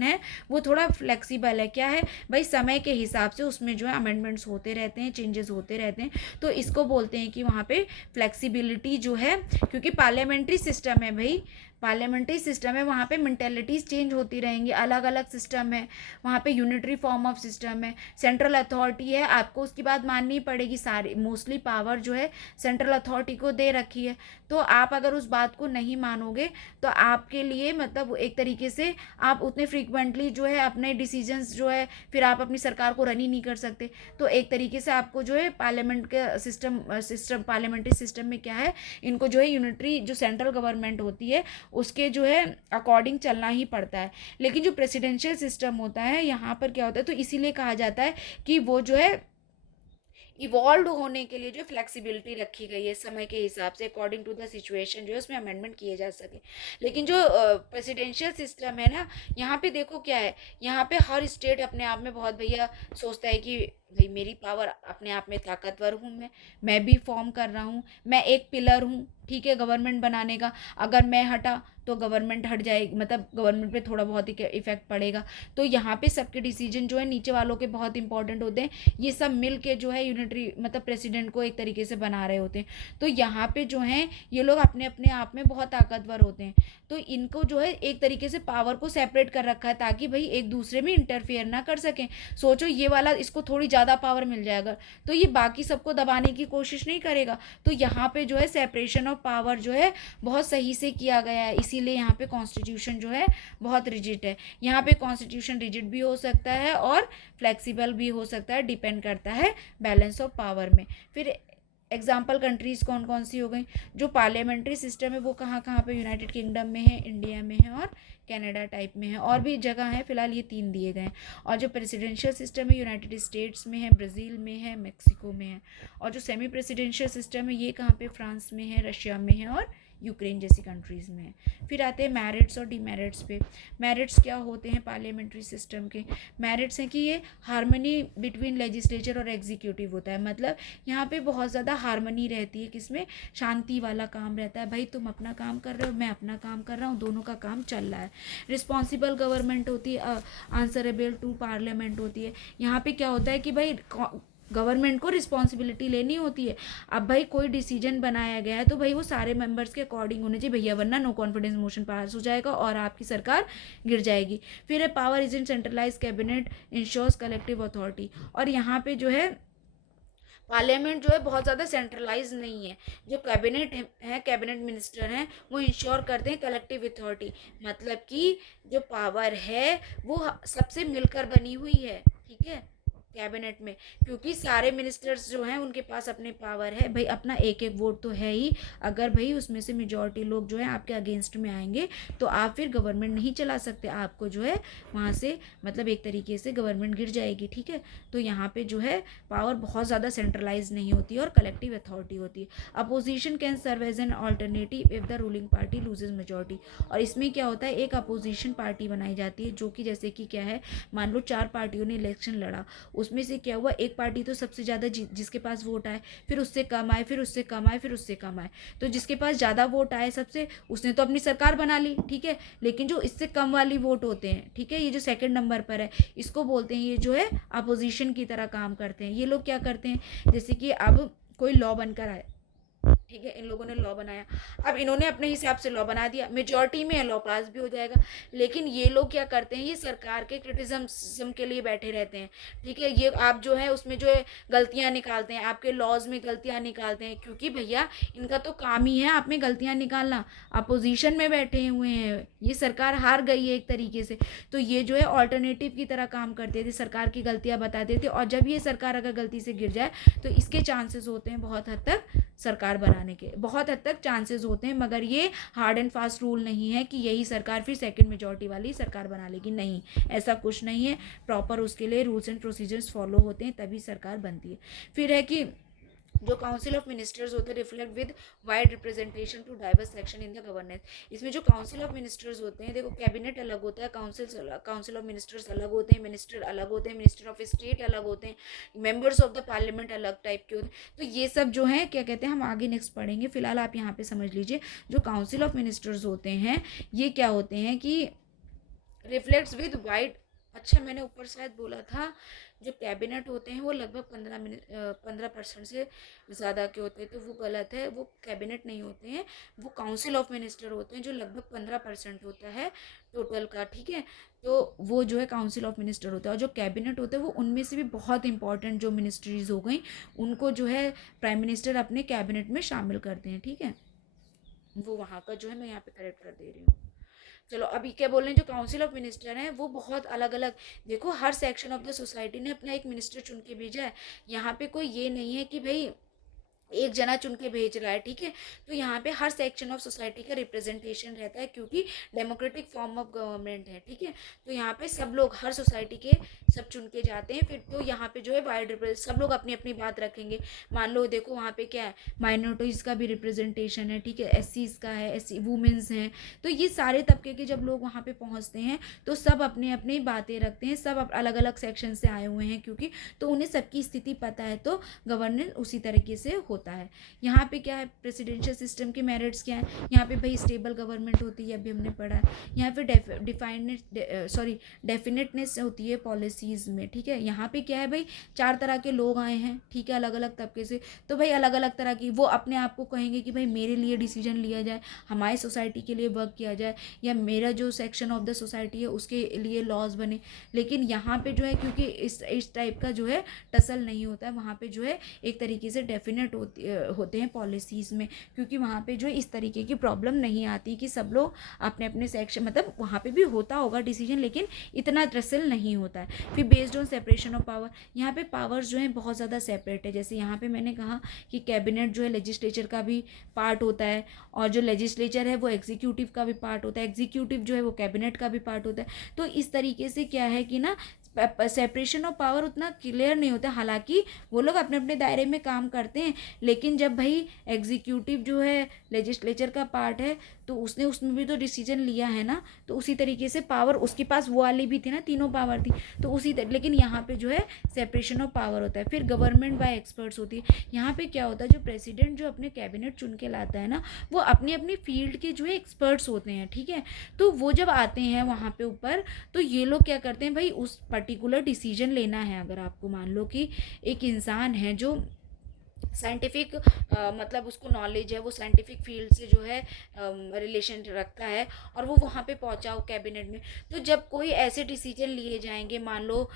है वो थोड़ा फ्लेक्सिबल है। क्या है भाई, समय के हिसाब से उसमें जो है अमेंडमेंट्स होते रहते हैं, चेंजेस होते रहते हैं, तो इसको बोलते हैं कि वहाँ पे फ्लेक्सिबिलिटी जो है, क्योंकि पार्लियामेंट्री सिस्टम है भाई, पार्लियामेंट्री सिस्टम है, वहाँ पे मेंटेलिटीज़ चेंज होती रहेंगी, अलग अलग सिस्टम है, वहाँ पे यूनिटरी फॉर्म ऑफ सिस्टम है, सेंट्रल अथॉरिटी है, आपको उसकी बात माननी पड़ेगी। सारी मोस्टली पावर जो है सेंट्रल अथॉरिटी को दे रखी है, तो आप अगर उस बात को नहीं मानोगे तो आपके लिए मतलब एक तरीके से आप उतने फ्रीक्वेंटली जो है अपने डिसीजंस जो है फिर आप अपनी सरकार को रन ही नहीं कर सकते। तो एक तरीके से आपको जो है पार्लियामेंट के सिस्टम पार्लियामेंट्री सिस्टम में क्या है, इनको जो है यूनिटरी जो सेंट्रल गवर्नमेंट होती है उसके जो है अकॉर्डिंग चलना ही पड़ता है। लेकिन जो प्रेसिडेंशियल सिस्टम होता है यहाँ पर क्या होता है, तो इसीलिए कहा जाता है कि वो जो है इवॉल्व होने के लिए जो फ्लेक्सिबिलिटी रखी गई है, समय के हिसाब से अकॉर्डिंग टू द सिचुएशन जो है उसमें अमेंडमेंट किए जा सके। लेकिन जो प्रेसिडेंशियल सिस्टम है ना, यहाँ पे देखो क्या है, यहाँ पे हर स्टेट अपने आप में बहुत भैया सोचता है कि भाई मेरी पावर अपने आप में ताकतवर हूँ, मैं भी फॉर्म कर रहा हूँ, मैं एक पिलर हूँ, ठीक है, गवर्नमेंट बनाने का। अगर मैं हटा तो गवर्नमेंट हट जाएगी, मतलब गवर्नमेंट पे थोड़ा बहुत ही इफेक्ट पड़ेगा। तो यहाँ पे सबके डिसीजन जो है नीचे वालों के बहुत इंपॉर्टेंट होते हैं, ये सब मिल के जो है यूनिटरी मतलब प्रेसिडेंट को एक तरीके से बना रहे होते हैं। तो यहाँ पे जो है ये लोग अपने अपने आप में बहुत ताकतवर होते हैं, तो इनको जो है एक तरीके से पावर को सेपरेट कर रखा है ताकि भाई एक दूसरे में इंटरफेयर ना कर सकें। सोचो ये वाला इसको थोड़ी ज़्यादा पावर मिल जाएगा तो ये बाकी सबको दबाने की कोशिश नहीं करेगा। तो यहाँ पे जो है सेपरेशन ऑफ पावर जो है बहुत सही से किया गया है, इसीलिए यहाँ पे कॉन्स्टिट्यूशन जो है बहुत रिजिड है। यहाँ पे कॉन्स्टिट्यूशन रिजिड भी हो सकता है और फ्लेक्सिबल भी हो सकता है, डिपेंड करता है बैलेंस ऑफ पावर में। फिर एग्जाम्पल कंट्रीज़ कौन कौन सी हो गई, जो पार्लियामेंट्री सिस्टम है वो कहाँ कहाँ पे, यूनाइटेड किंगडम में है, इंडिया में है और कनाडा टाइप में है, और भी जगह है, फिलहाल ये 3 दिए गए हैं। और जो प्रेसिडेंशियल सिस्टम है यूनाइटेड स्टेट्स में है, ब्राज़ील में है, मेक्सिको में है। और जो सेमी प्रेसिडेंशियल सिस्टम है ये कहाँ पे, फ्रांस में है, रशिया में है और यूक्रेन जैसी कंट्रीज़ में है। फिर आते हैं मेरिट्स और डीमेरिट्स पे। मेरिट्स क्या होते हैं पार्लियामेंट्री सिस्टम के, मेरिट्स हैं कि ये हार्मनी बिटवीन लेजिस्लेचर और एग्जीक्यूटिव होता है, मतलब यहाँ पे बहुत ज़्यादा हार्मनी रहती है, किसमें, शांति वाला काम रहता है, भाई तुम अपना काम कर रहे हो, मैं अपना काम कर रहा हूँ, दोनों का काम चल रहा है। रिस्पॉन्सिबल गवर्नमेंट होती है, आंसरेबल टू पार्लियामेंट होती है। यहाँ पे क्या होता है कि भाई गवर्नमेंट को रिस्पॉन्सिबिलिटी लेनी होती है। अब भाई कोई डिसीजन बनाया गया है तो भाई वो सारे मेंबर्स के अकॉर्डिंग होने चाहिए भैया, वरना नो कॉन्फिडेंस मोशन पास हो जाएगा और आपकी सरकार गिर जाएगी। फिर है power is in centralise cabinet ensures collective authority. और यहाँ पे जो है पार्लियामेंट जो है बहुत ज़्यादा सेंट्रलाइज नहीं है, जो कैबिनेट है कैबिनेट मिनिस्टर हैं वो इंश्योर करते हैं कलेक्टिव अथॉरिटी, मतलब कि जो पावर है वो सबसे मिलकर बनी हुई है, ठीक है, कैबिनेट में, क्योंकि सारे मिनिस्टर्स जो हैं उनके पास अपने पावर है, भाई अपना एक एक वोट तो है ही, अगर भाई उसमें से मेजॉरिटी लोग जो है आपके अगेंस्ट में आएंगे तो आप फिर गवर्नमेंट नहीं चला सकते, आपको जो है वहाँ से मतलब एक तरीके से गवर्नमेंट गिर जाएगी, ठीक है। तो यहाँ पे जो है पावर बहुत ज़्यादा सेंट्रलाइज नहीं होती और कलेक्टिव अथॉरिटी होती है। Opposition can serve as an alternative if the ruling party loses majority. और इसमें क्या होता है, एक अपोजिशन पार्टी बनाई जाती है जो कि जैसे कि क्या है, मान लो 4 पार्टियों ने इलेक्शन लड़ा, उसमें से क्या हुआ, एक पार्टी तो सबसे ज़्यादा जिसके पास वोट आए, फिर उससे कम आए, फिर उससे कम आए, फिर उससे कम आए, तो जिसके पास ज़्यादा वोट आए सबसे, उसने तो अपनी सरकार बना ली, ठीक है। लेकिन जो इससे कम वाली वोट होते हैं, ठीक है, ये जो सेकंड नंबर पर है, इसको बोलते हैं, ये जो है अपोजिशन की तरह काम करते हैं। ये लोग क्या करते हैं, जैसे कि अब कोई लॉ बनकर आए, ठीक है, इन लोगों ने लॉ बनाया, अब इन्होंने अपने हिसाब से लॉ बना दिया, मेजॉरिटी में लॉ पास भी हो जाएगा, लेकिन ये लोग क्या करते हैं, ये सरकार के क्रिटिसिज्म के लिए बैठे रहते हैं, ठीक है। ये आप जो है उसमें जो है गलतियां निकालते हैं, आपके लॉज में गलतियां निकालते हैं, क्योंकि भैया इनका तो काम ही है आप में गलतियां निकालना। अपोजिशन में बैठे हुए हैं, ये सरकार हार गई है एक तरीके से, तो ये जो है ऑल्टरनेटिव की तरह काम करते थे, सरकार की गलतियां बताते थे, और जब ये सरकार अगर गलती से गिर जाए तो इसके चांसेस होते हैं बहुत हद तक सरकार बनाने के, बहुत हद तक चांसेस होते हैं, मगर ये हार्ड एंड फास्ट रूल नहीं है कि यही सरकार फिर सेकंड मेजॉरिटी वाली सरकार बना लेगी, नहीं, ऐसा कुछ नहीं है। प्रॉपर उसके लिए रूल्स एंड प्रोसीजर्स फॉलो होते हैं, तभी सरकार बनती है। फिर है कि जो काउंसिल ऑफ मिनिस्टर्स होते हैं reflect with wide representation to diverse section in the governance. इसमें जो काउंसिल ऑफ मिनिस्टर्स होते हैं, देखो कैबिनेट अलग होता है, काउंसिल ऑफ मिनिस्टर्स अलग होते हैं, मिनिस्टर अलग होते हैं, मिनिस्टर ऑफ स्टेट अलग होते हैं, मेंबर्स ऑफ द पार्लियामेंट अलग टाइप के होते हैं। तो ये सब जो है क्या कहते हैं, हम आगे नेक्स्ट पढ़ेंगे, फिलहाल आप यहाँ पे समझ लीजिए जो काउंसिल ऑफ मिनिस्टर्स होते हैं ये क्या होते हैं कि रिफ्लेक्ट्स विद वाइड, अच्छा मैंने ऊपर शायद बोला था जो कैबिनेट होते हैं वो लगभग 15% से ज़्यादा के होते हैं, तो वो गलत है, वो कैबिनेट नहीं होते हैं, वो काउंसिल ऑफ मिनिस्टर होते हैं जो लगभग 15% होता है टोटल का, ठीक है। तो वो जो है काउंसिल ऑफ मिनिस्टर होता है, और जो कैबिनेट होते हैं वो उनमें से भी बहुत इंपॉर्टेंट जो मिनिस्ट्रीज हो गई उनको जो है प्राइम मिनिस्टर अपने कैबिनेट में शामिल करते हैं, ठीक है। वो वहाँ का जो है मैं यहाँ पे करेक्ट कर दे रही हूँ। चलो अभी क्या बोल रहे हैं, जो काउंसिल ऑफ मिनिस्टर हैं वो बहुत अलग अलग, देखो हर सेक्शन ऑफ द सोसाइटी ने अपना एक मिनिस्टर चुन के भेजा है, यहाँ पे कोई ये नहीं है कि भाई एक जना चुन के भेज रहा है, ठीक है। तो यहाँ पे हर सेक्शन ऑफ सोसाइटी का रिप्रेजेंटेशन रहता है, क्योंकि डेमोक्रेटिक फॉर्म ऑफ गवर्नमेंट है, ठीक है। तो यहाँ पे सब लोग हर सोसाइटी के सब चुन के जाते हैं, फिर तो यहाँ पे जो है वाइड सब लोग अपनी अपनी बात रखेंगे। मान लो देखो वहाँ पे क्या है, माइनॉरिटीज़ का भी रिप्रेजेंटेशन है, ठीक है, एससीज का है, एससी वुमेन्स हैं, तो ये सारे तबके के जब लोग वहाँ पे पहुँचते हैं तो सब अपने अपनी बातें रखते हैं, सब अलग अलग सेक्शन से आए हुए हैं, क्योंकि तो उन्हें सबकी स्थिति पता है, तो गवर्नेंस उसी तरीके से होता है। यहाँ पे क्या है, प्रेसिडेंशियल सिस्टम के मेरिट्स क्या है, यहाँ पे भाई स्टेबल गवर्नमेंट होती है, अभी हमने पढ़ा है। यहाँ पे डेफिनेटनेस होती है पॉलिसीज़ में, ठीक है। यहाँ पे क्या है भाई, 4 तरह के लोग आए हैं, ठीक है, अलग अलग तबके से, तो भाई अलग अलग तरह की वो अपने आप को कहेंगे कि भाई मेरे लिए डिसीजन लिया जाए, हमारी सोसाइटी के लिए वर्क किया जाए, या मेरा जो सेक्शन ऑफ द सोसाइटी है उसके लिए लॉज बने। लेकिन यहाँ पे जो है क्योंकि इस टाइप का जो है टसल नहीं होता है, वहाँ पे जो है एक तरीके से डेफिनेट होते हैं पॉलिसीज़ में, क्योंकि वहाँ पे जो इस तरीके की प्रॉब्लम नहीं आती कि सब लोग अपने अपने सेक्शन, मतलब वहाँ पे भी होता होगा डिसीजन लेकिन इतना टसल नहीं होता है। फिर based on separation of power, यहाँ पे पावर्स जो है बहुत ज़्यादा सेपरेट है, जैसे यहाँ पे मैंने कहा कि कैबिनेट जो है लेजिस्लेचर का भी पार्ट होता है, और जो लेजिस्लेचर है वो एग्जीक्यूटिव का भी पार्ट होता है, एग्जीक्यूटिव जो है वो कैबिनेट का भी पार्ट होता है। तो इस तरीके से क्या है कि ना सेपरेशन ऑफ पावर उतना क्लियर नहीं होता, हालांकि वो लोग अपने अपने दायरे में काम करते हैं, लेकिन जब भाई एग्जीक्यूटिव जो है लेजिस्लेचर का पार्ट है तो उसने उसमें भी तो डिसीजन लिया है ना, तो उसी तरीके से पावर उसके पास वो वाली भी थी ना, तीनों पावर थी, तो लेकिन यहाँ पे जो है सेपरेशन ऑफ पावर होता है। फिर गवर्नमेंट बाय एक्सपर्ट्स होती है, यहाँ पे क्या होता है, जो प्रेसिडेंट जो अपने कैबिनेट चुन के लाता है ना, वो अपनी अपनी फील्ड के जो है एक्सपर्ट्स होते हैं, ठीक है। तो वो जब आते हैं वहाँ पे ऊपर, तो ये लोग क्या करते हैं भाई, उस पर्टिकुलर डिसीजन लेना है, अगर आपको मान लो कि एक इंसान है जो साइंटिफिक मतलब उसको नॉलेज है, वो साइंटिफिक फील्ड से जो है रिलेशन रखता है, और वो वहाँ पे पहुँचा हो कैबिनेट में, तो जब कोई ऐसे डिसीजन लिए जाएंगे, मान लो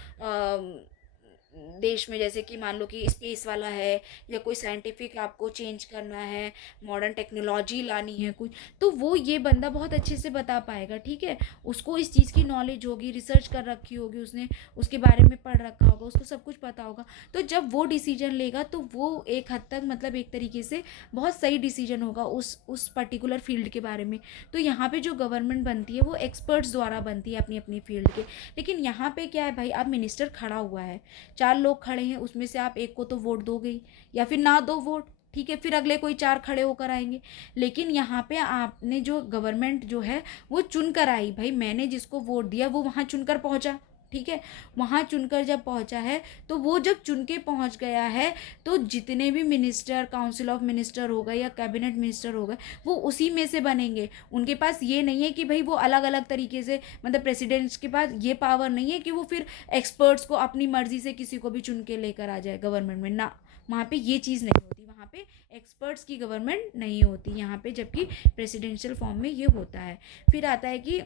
देश में, जैसे कि मान लो कि स्पेस वाला है, या कोई साइंटिफिक आपको चेंज करना है, मॉडर्न टेक्नोलॉजी लानी है कुछ, तो वो ये बंदा बहुत अच्छे से बता पाएगा, ठीक है। उसको इस चीज़ की नॉलेज होगी, रिसर्च कर रखी होगी उसने, उसके बारे में पढ़ रखा होगा, उसको सब कुछ पता होगा, तो जब वो डिसीजन लेगा तो वो एक हद तक मतलब एक तरीके से बहुत सही डिसीजन होगा उस पर्टिकुलर फील्ड के बारे में। तो यहाँ पे जो गवर्नमेंट बनती है वो एक्सपर्ट्स द्वारा बनती है अपनी अपनी फील्ड के। लेकिन यहाँ पे क्या है भाई, अब मिनिस्टर खड़ा हुआ है, 4 लोग खड़े हैं, उसमें से आप एक को तो वोट दोगे या फिर ना दो वोट, ठीक है, फिर अगले कोई 4 खड़े होकर आएंगे। लेकिन यहाँ पे आपने जो गवर्नमेंट जो है वो चुन कर आई, भाई मैंने जिसको वोट दिया वो वहाँ चुनकर पहुँचा, ठीक है, वहाँ चुनकर जब पहुँचा है, तो वो जब चुन के पहुँच गया है, तो जितने भी मिनिस्टर, काउंसिल ऑफ मिनिस्टर हो गए या कैबिनेट मिनिस्टर हो गए, वो उसी में से बनेंगे। उनके पास ये नहीं है कि भाई वो अलग अलग तरीके से, मतलब प्रेसिडेंट्स के पास ये पावर नहीं है कि वो फिर एक्सपर्ट्स को अपनी मर्जी से किसी को भी चुन के लेकर आ जाए गवर्नमेंट में ना। वहाँ पे ये चीज़ नहीं होती, वहाँ पे एक्सपर्ट्स की गवर्नमेंट नहीं होती यहाँ पे, जबकि प्रेसिडेंशियल फॉर्म में ये होता है। फिर आता है कि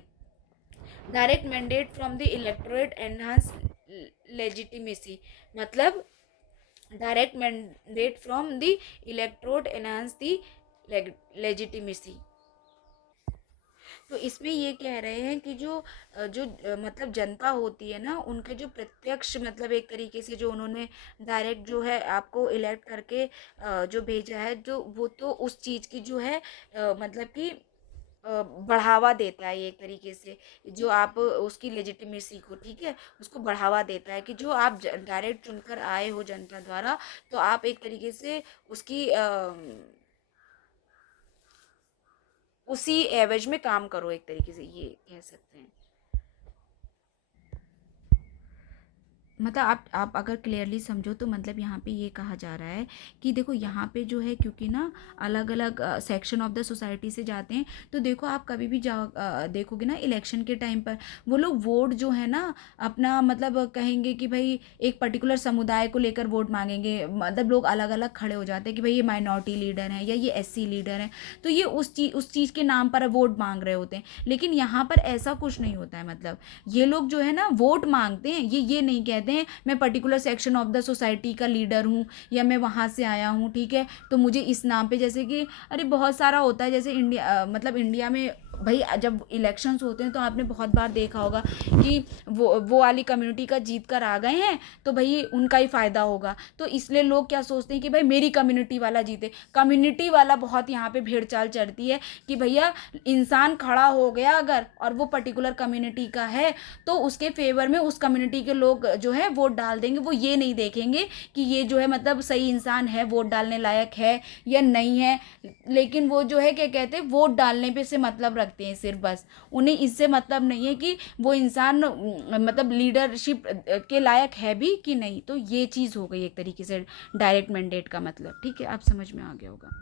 direct mandate from the electorate enhance legitimacy, मतलब direct mandate from the electorate enhance the legitimacy. तो इसमें ये कह रहे हैं कि मतलब जनता होती है ना, उनके जो प्रत्यक्ष, मतलब एक तरीके से जो उन्होंने डायरेक्ट जो है आपको इलेक्ट करके जो भेजा है, जो वो तो उस चीज़ की जो है मतलब कि बढ़ावा देता है एक तरीके से, जो आप उसकी लेजिटिमेसी को, ठीक है, उसको बढ़ावा देता है कि जो आप डायरेक्ट चुनकर आए हो जनता द्वारा, तो आप एक तरीके से उसकी उसी एवज में काम करो, एक तरीके से ये कह सकते हैं। मतलब आप अगर क्लियरली समझो तो मतलब यहाँ पे ये कहा जा रहा है कि देखो यहाँ पे जो है, क्योंकि ना अलग अलग सेक्शन ऑफ द सोसाइटी से जाते हैं, तो देखो आप कभी भी जाओ देखोगे ना इलेक्शन के टाइम पर वो लोग वोट जो है ना अपना, मतलब कहेंगे कि भाई एक पर्टिकुलर समुदाय को लेकर वोट मांगेंगे, मतलब लोग अलग अलग खड़े हो जाते हैं कि भाई ये माइनॉरिटी लीडर है या ये एससी लीडर है, तो ये उस चीज़ के नाम पर वोट मांग रहे होते हैं। लेकिन यहाँ पर ऐसा कुछ नहीं होता है, मतलब ये लोग जो है ना वोट मांगते हैं, ये नहीं कहते हैं मैं particular section of the society का लीडर हूँ या मैं वहाँ से आया हूँ, ठीक है, तो मुझे इस नाम पे, जैसे कि अरे बहुत सारा होता है, जैसे इंडिया मतलब इंडिया में भाई जब इलेक्शंस होते हैं तो आपने बहुत बार देखा होगा कि वो वाली कम्युनिटी का जीत कर आ गए हैं, तो भाई उनका ही फ़ायदा होगा, तो इसलिए लोग क्या सोचते हैं कि भाई मेरी कम्युनिटी वाला जीते। कम्युनिटी वाला बहुत यहाँ पे भीड़ चाल चढ़ती है कि भैया इंसान खड़ा हो गया अगर और वो पर्टिकुलर कम्युनिटी का है, तो उसके फेवर में उस कम्युनिटी के लोग जो है वोट डाल देंगे। वो ये नहीं देखेंगे कि ये जो है मतलब सही इंसान है, वोट डालने लायक है या नहीं है, लेकिन वो जो है क्या कहते हैं, वोट डालने पे से मतलब रखते हैं सिर्फ, बस उन्हें इससे मतलब नहीं है कि वो इंसान मतलब लीडरशिप के लायक है भी कि नहीं। तो ये चीज़ हो गई एक तरीके से डायरेक्ट मैंडेट का मतलब, ठीक है, आप समझ में आ गया होगा।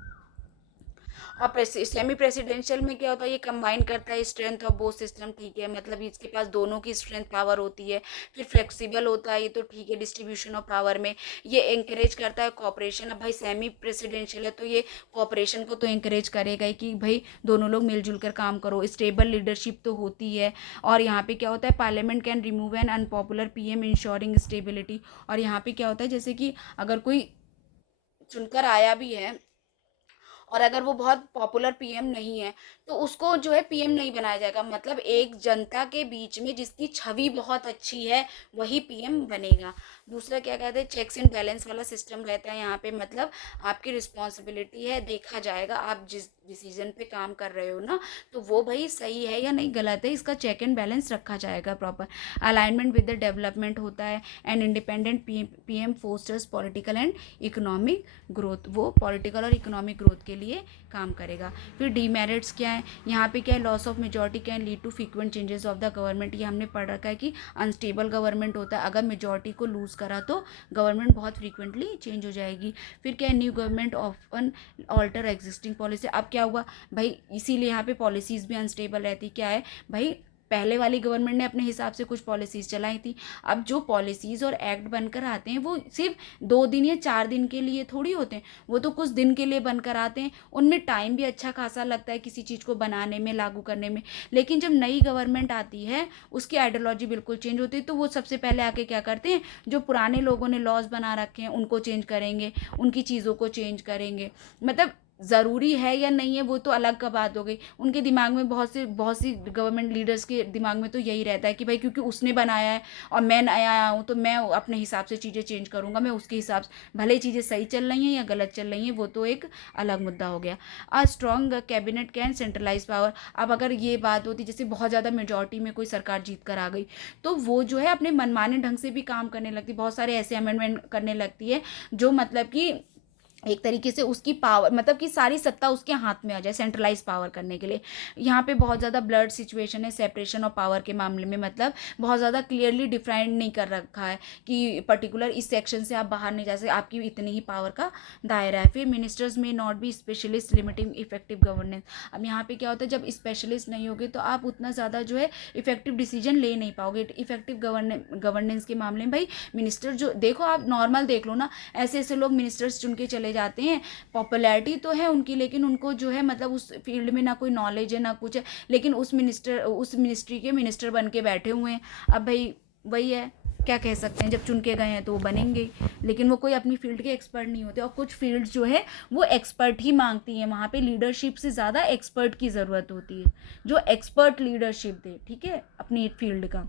अब सेमी प्रेसिडेंशियल में क्या होता है, ये कंबाइन करता है स्ट्रेंथ ऑफ बोथ सिस्टम, ठीक है, मतलब इसके पास दोनों की स्ट्रेंथ पावर होती है। फिर फ्लेक्सिबल होता है ये, तो ठीक है, डिस्ट्रीब्यूशन ऑफ पावर में ये इंकरेज करता है कॉपरेशन। अब भाई सेमी प्रेसिडेंशियल है तो ये कॉपरेशन को तो इंकरेज करेगा ही कि भाई दोनों लोग मिलजुल कर काम करो। स्टेबल लीडरशिप तो होती है। और यहाँ पे क्या होता है, parliament can remove an unpopular PM ensuring stability. और यहाँ पे क्या होता है, जैसे कि अगर कोई चुनकर आया भी है और अगर वो बहुत पॉपुलर पीएम नहीं है, तो उसको जो है पीएम नहीं बनाया जाएगा। मतलब एक जनता के बीच में जिसकी छवि बहुत अच्छी है वही पीएम बनेगा। दूसरा क्या कहते हैं, चेक्स एंड बैलेंस वाला सिस्टम रहता है यहाँ पे, मतलब आपकी रिस्पॉन्सिबिलिटी है, देखा जाएगा आप जिस डिसीजन पे काम कर रहे हो ना, तो वो भाई सही है या नहीं गलत है, इसका चेक एंड बैलेंस रखा जाएगा proper. Alignment with the development होता है। And independent PM fosters political and economic growth, वो पॉलिटिकल और इकोनॉमिक ग्रोथ के लिए काम करेगा। फिर डीमेरिट्स क्या है, यहाँ पे क्या है, loss of majority can lead to frequent changes of the government. ये हमने पढ़ रखा है कि अनस्टेबल गवर्नमेंट होता है, अगर मेजॉरिटी को लूज करा तो गवर्नमेंट बहुत फ्रीक्वेंटली चेंज हो जाएगी। फिर क्या है, new government often alter existing policy. अब क्या हुआ भाई, इसीलिए यहाँ पे पॉलिसीज भी अनस्टेबल रहती। क्या है भाई, पहले वाली गवर्नमेंट ने अपने हिसाब से कुछ पॉलिसीज चलाई थी। अब जो पॉलिसीज और एक्ट बनकर आते हैं वो सिर्फ 2 दिन या 4 दिन के लिए थोड़ी होते हैं, वो तो कुछ दिन के लिए बनकर आते हैं। उनमें टाइम भी अच्छा खासा लगता है किसी चीज़ को बनाने में, लागू करने में। लेकिन जब नई गवर्नमेंट आती है उसकी आइडियोलॉजी बिल्कुल चेंज होती है, तो वो सबसे पहले आके क्या करते हैं, जो पुराने लोगों ने लॉज बना रखे हैं उनको चेंज करेंगे, उनकी चीज़ों को चेंज करेंगे। मतलब ज़रूरी है या नहीं है वो तो अलग का बात हो गई। उनके दिमाग में बहुत सी गवर्नमेंट लीडर्स के दिमाग में तो यही रहता है कि भाई क्योंकि उसने बनाया है और मैं नया आया हूँ, तो मैं अपने हिसाब से चीज़ें चेंज करूँगा, मैं उसके हिसाब से, भले ही चीज़ें सही चल रही हैं या गलत चल रही हैं वो तो एक अलग मुद्दा हो गया। A strong cabinet can centralise power. अब अगर ये बात होती जैसे बहुत ज़्यादा मेजॉरिटी में कोई सरकार जीत कर आ गई, तो वो जो है अपने मनमाने ढंग से भी काम करने लगती, बहुत सारे ऐसे अमेंडमेंट करने लगती है जो मतलब कि एक तरीके से उसकी पावर, मतलब कि सारी सत्ता उसके हाथ में आ जाए, सेंट्रलाइज पावर करने के लिए। यहाँ पे बहुत ज़्यादा ब्लड सिचुएशन है सेपरेशन ऑफ पावर के मामले में, मतलब बहुत ज़्यादा क्लियरली डिफाइंड नहीं कर रखा है कि पर्टिकुलर इस सेक्शन से आप बाहर नहीं जा सकते, आपकी इतनी ही पावर का दायरा है। फिर मिनिस्टर्स में not be specialist limiting effective governance. अब यहाँ पे क्या होता है, जब स्पेशलिस्ट नहीं होगे तो आप उतना ज़्यादा जो है इफेक्टिव डिसीजन ले नहीं पाओगे। इफेक्टिव गवर्नेंस के मामले में भाई मिनिस्टर जो, देखो आप नॉर्मल देख लो ना, ऐसे ऐसे लोग मिनिस्टर्स चुन के चले जाते हैं, पॉपुलैरिटी तो है उनकी, लेकिन उनको जो है मतलब उस फील्ड में ना कोई नॉलेज है ना कुछ है, लेकिन उस मिनिस्ट्री के मिनिस्टर बन के बैठे हुए हैं। अब भाई वही है, क्या कह सकते हैं, जब चुन के गए हैं तो वो बनेंगे, लेकिन वो कोई अपनी फील्ड के एक्सपर्ट नहीं होते। और कुछ फील्ड जो है वो एक्सपर्ट ही मांगती हैं, वहाँ पे लीडरशिप से ज़्यादा एक्सपर्ट की ज़रूरत होती है, जो एक्सपर्ट लीडरशिप दे, ठीक है, अपनी फील्ड का।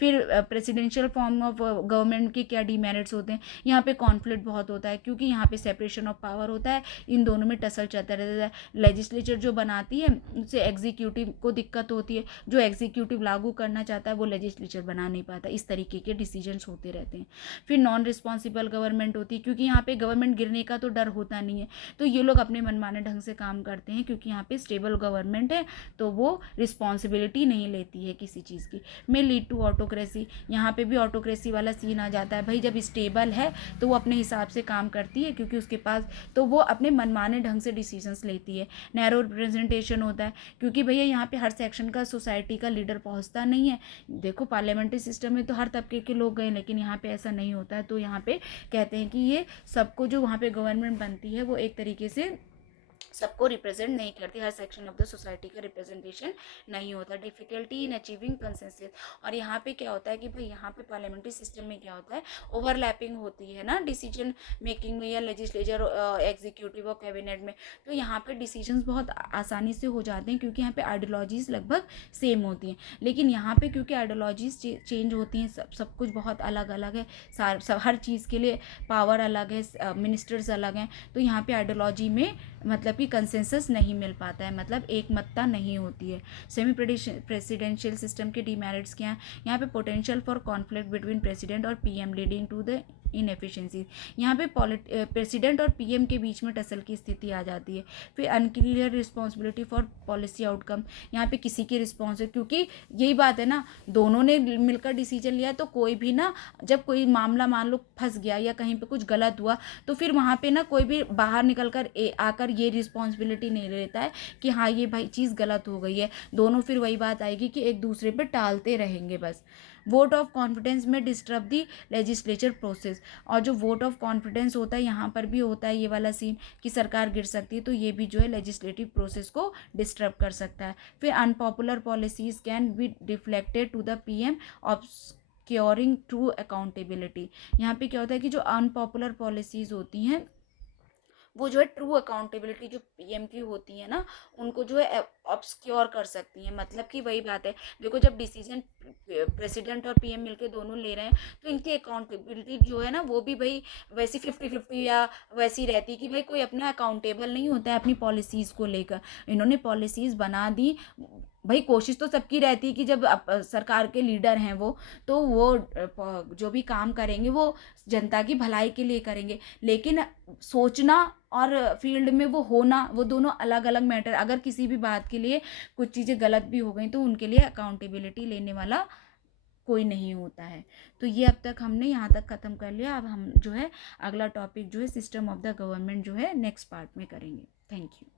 फिर प्रेसिडेंशियल फॉर्म ऑफ गवर्नमेंट के क्या डिमेरिट्स होते हैं, यहाँ पे कॉन्फ्लिक्ट बहुत होता है, क्योंकि यहाँ पे सेपरेशन ऑफ पावर होता है, इन दोनों में टसल चलता रहता है। लेजिस्लेचर जो बनाती है उससे एग्जीक्यूटिव को दिक्कत होती है, जो एग्जीक्यूटिव लागू करना चाहता है वो लेजिस्लेचर बना नहीं पाता, इस तरीके के डिसीजंस होते रहते हैं। फिर नॉन रिस्पॉन्सिबल गवर्नमेंट होती है, क्योंकि यहाँ पे गवर्नमेंट गिरने का तो डर होता नहीं है, तो ये लोग अपने मनमाने ढंग से काम करते हैं, क्योंकि यहाँ पे स्टेबल गवर्नमेंट है तो वो रिस्पॉन्सिबिलिटी नहीं लेती है किसी चीज़ की। में लीड टू ऑटोक्रेसी, यहाँ पे भी ऑटोक्रेसी वाला सीन आ जाता है। भाई जब स्टेबल है तो वो अपने हिसाब से काम करती है, क्योंकि उसके पास, तो वो अपने मनमाने ढंग से डिसीजंस लेती है। नैरो रिप्रेजेंटेशन होता है, क्योंकि भैया यहाँ पे हर सेक्शन का सोसाइटी का लीडर पहुँचता नहीं है। देखो पार्लियामेंट्री सिस्टम में तो हर तबके के लोग गए, लेकिन यहाँ पे ऐसा नहीं होता है, तो यहाँ पे कहते हैं कि ये सबको, जो वहाँ पे गवर्नमेंट बनती है वो एक तरीके से सबको रिप्रेजेंट नहीं करती, हर सेक्शन ऑफ द सोसाइटी का रिप्रेजेंटेशन नहीं होता। डिफिकल्टी इन अचीविंग कंसेंसस, और यहाँ पे क्या होता है कि भाई यहाँ पे पार्लियामेंट्री सिस्टम में क्या होता है, ओवरलैपिंग होती है ना डिसीजन मेकिंग में, या लेजिस्लेचर एग्जीक्यूटिव और कैबिनेट में, तो यहाँ पे डिसीजंस बहुत आसानी से हो जाते हैं, क्योंकि यहाँ पे आइडियोलॉजीज लगभग सेम होती हैं। लेकिन यहाँ पे क्योंकि आइडियोलॉजीज चेंज होती हैं, सब कुछ बहुत अलग अलग है, हर चीज़ के लिए पावर अलग है, मिनिस्टर्स अलग हैं, तो यहाँ पे आइडियोलॉजी में मतलब कि कंसेंसस नहीं मिल पाता है, मतलब एक मतता नहीं होती है। सेमी प्रेसिडेंशियल सिस्टम के डिमेरिट्स क्या हैं, यहाँ पे potential for conflict between president और PM leading to the inefficiency, यहाँ पे प्रेसिडेंट और पीएम के बीच में टसल की स्थिति आ जाती है। फिर unclear responsibility for policy outcome, यहाँ पे किसी की रिस्पॉन्स है, क्योंकि यही बात है ना, दोनों ने मिलकर डिसीजन लिया, तो कोई भी ना, जब कोई मामला मान लो फंस गया या कहीं पे कुछ गलत हुआ, तो फिर वहाँ पे ना कोई भी बाहर निकल कर आकर ये रिस्पॉन्सिबिलिटी नहीं लेता है कि हाँ ये भाई चीज़ गलत हो गई है, दोनों फिर वही बात आएगी कि एक दूसरे पे टालते रहेंगे बस। वोट ऑफ कॉन्फिडेंस में डिस्टर्ब दी लेजिस्लेचर प्रोसेस, और जो वोट ऑफ कॉन्फिडेंस होता है यहाँ पर भी होता है ये वाला सीन कि सरकार गिर सकती है, तो ये भी जो है लेजिस्लेटिव प्रोसेस को डिस्टर्ब कर सकता है। फिर unpopular policies can be deflected to the PM of curing true accountability, यहाँ पे क्या होता है कि जो अनपॉपुलर पॉलिसीज होती हैं वो जो है ट्रू अकाउंटेबिलिटी जो पीएम की होती है ना, उनको जो है ऑब्सक्योर कर सकती हैं। मतलब कि वही बात है, देखो जब डिसीजन प्रेसिडेंट और पीएम मिलके दोनों ले रहे हैं, तो इनकी अकाउंटेबिलिटी जो है ना वो भी भाई वैसी 50-50 या वैसी रहती है कि भाई कोई अपना अकाउंटेबल नहीं होता है अपनी पॉलिसीज़ को लेकर। इन्होंने पॉलिसीज़ बना दी, भाई कोशिश तो सबकी रहती है कि जब सरकार के लीडर हैं वो, तो वो जो भी काम करेंगे वो जनता की भलाई के लिए करेंगे, लेकिन सोचना और फील्ड में वो होना, वो दोनों अलग अलग मैटर। अगर किसी भी बात के लिए कुछ चीज़ें गलत भी हो गई तो उनके लिए अकाउंटेबिलिटी लेने वाला कोई नहीं होता है। तो ये अब तक हमने यहाँ तक ख़त्म कर लिया। अब हम जो है अगला टॉपिक जो है सिस्टम ऑफ द गवर्नमेंट जो है नेक्स्ट पार्ट में करेंगे। Thank you.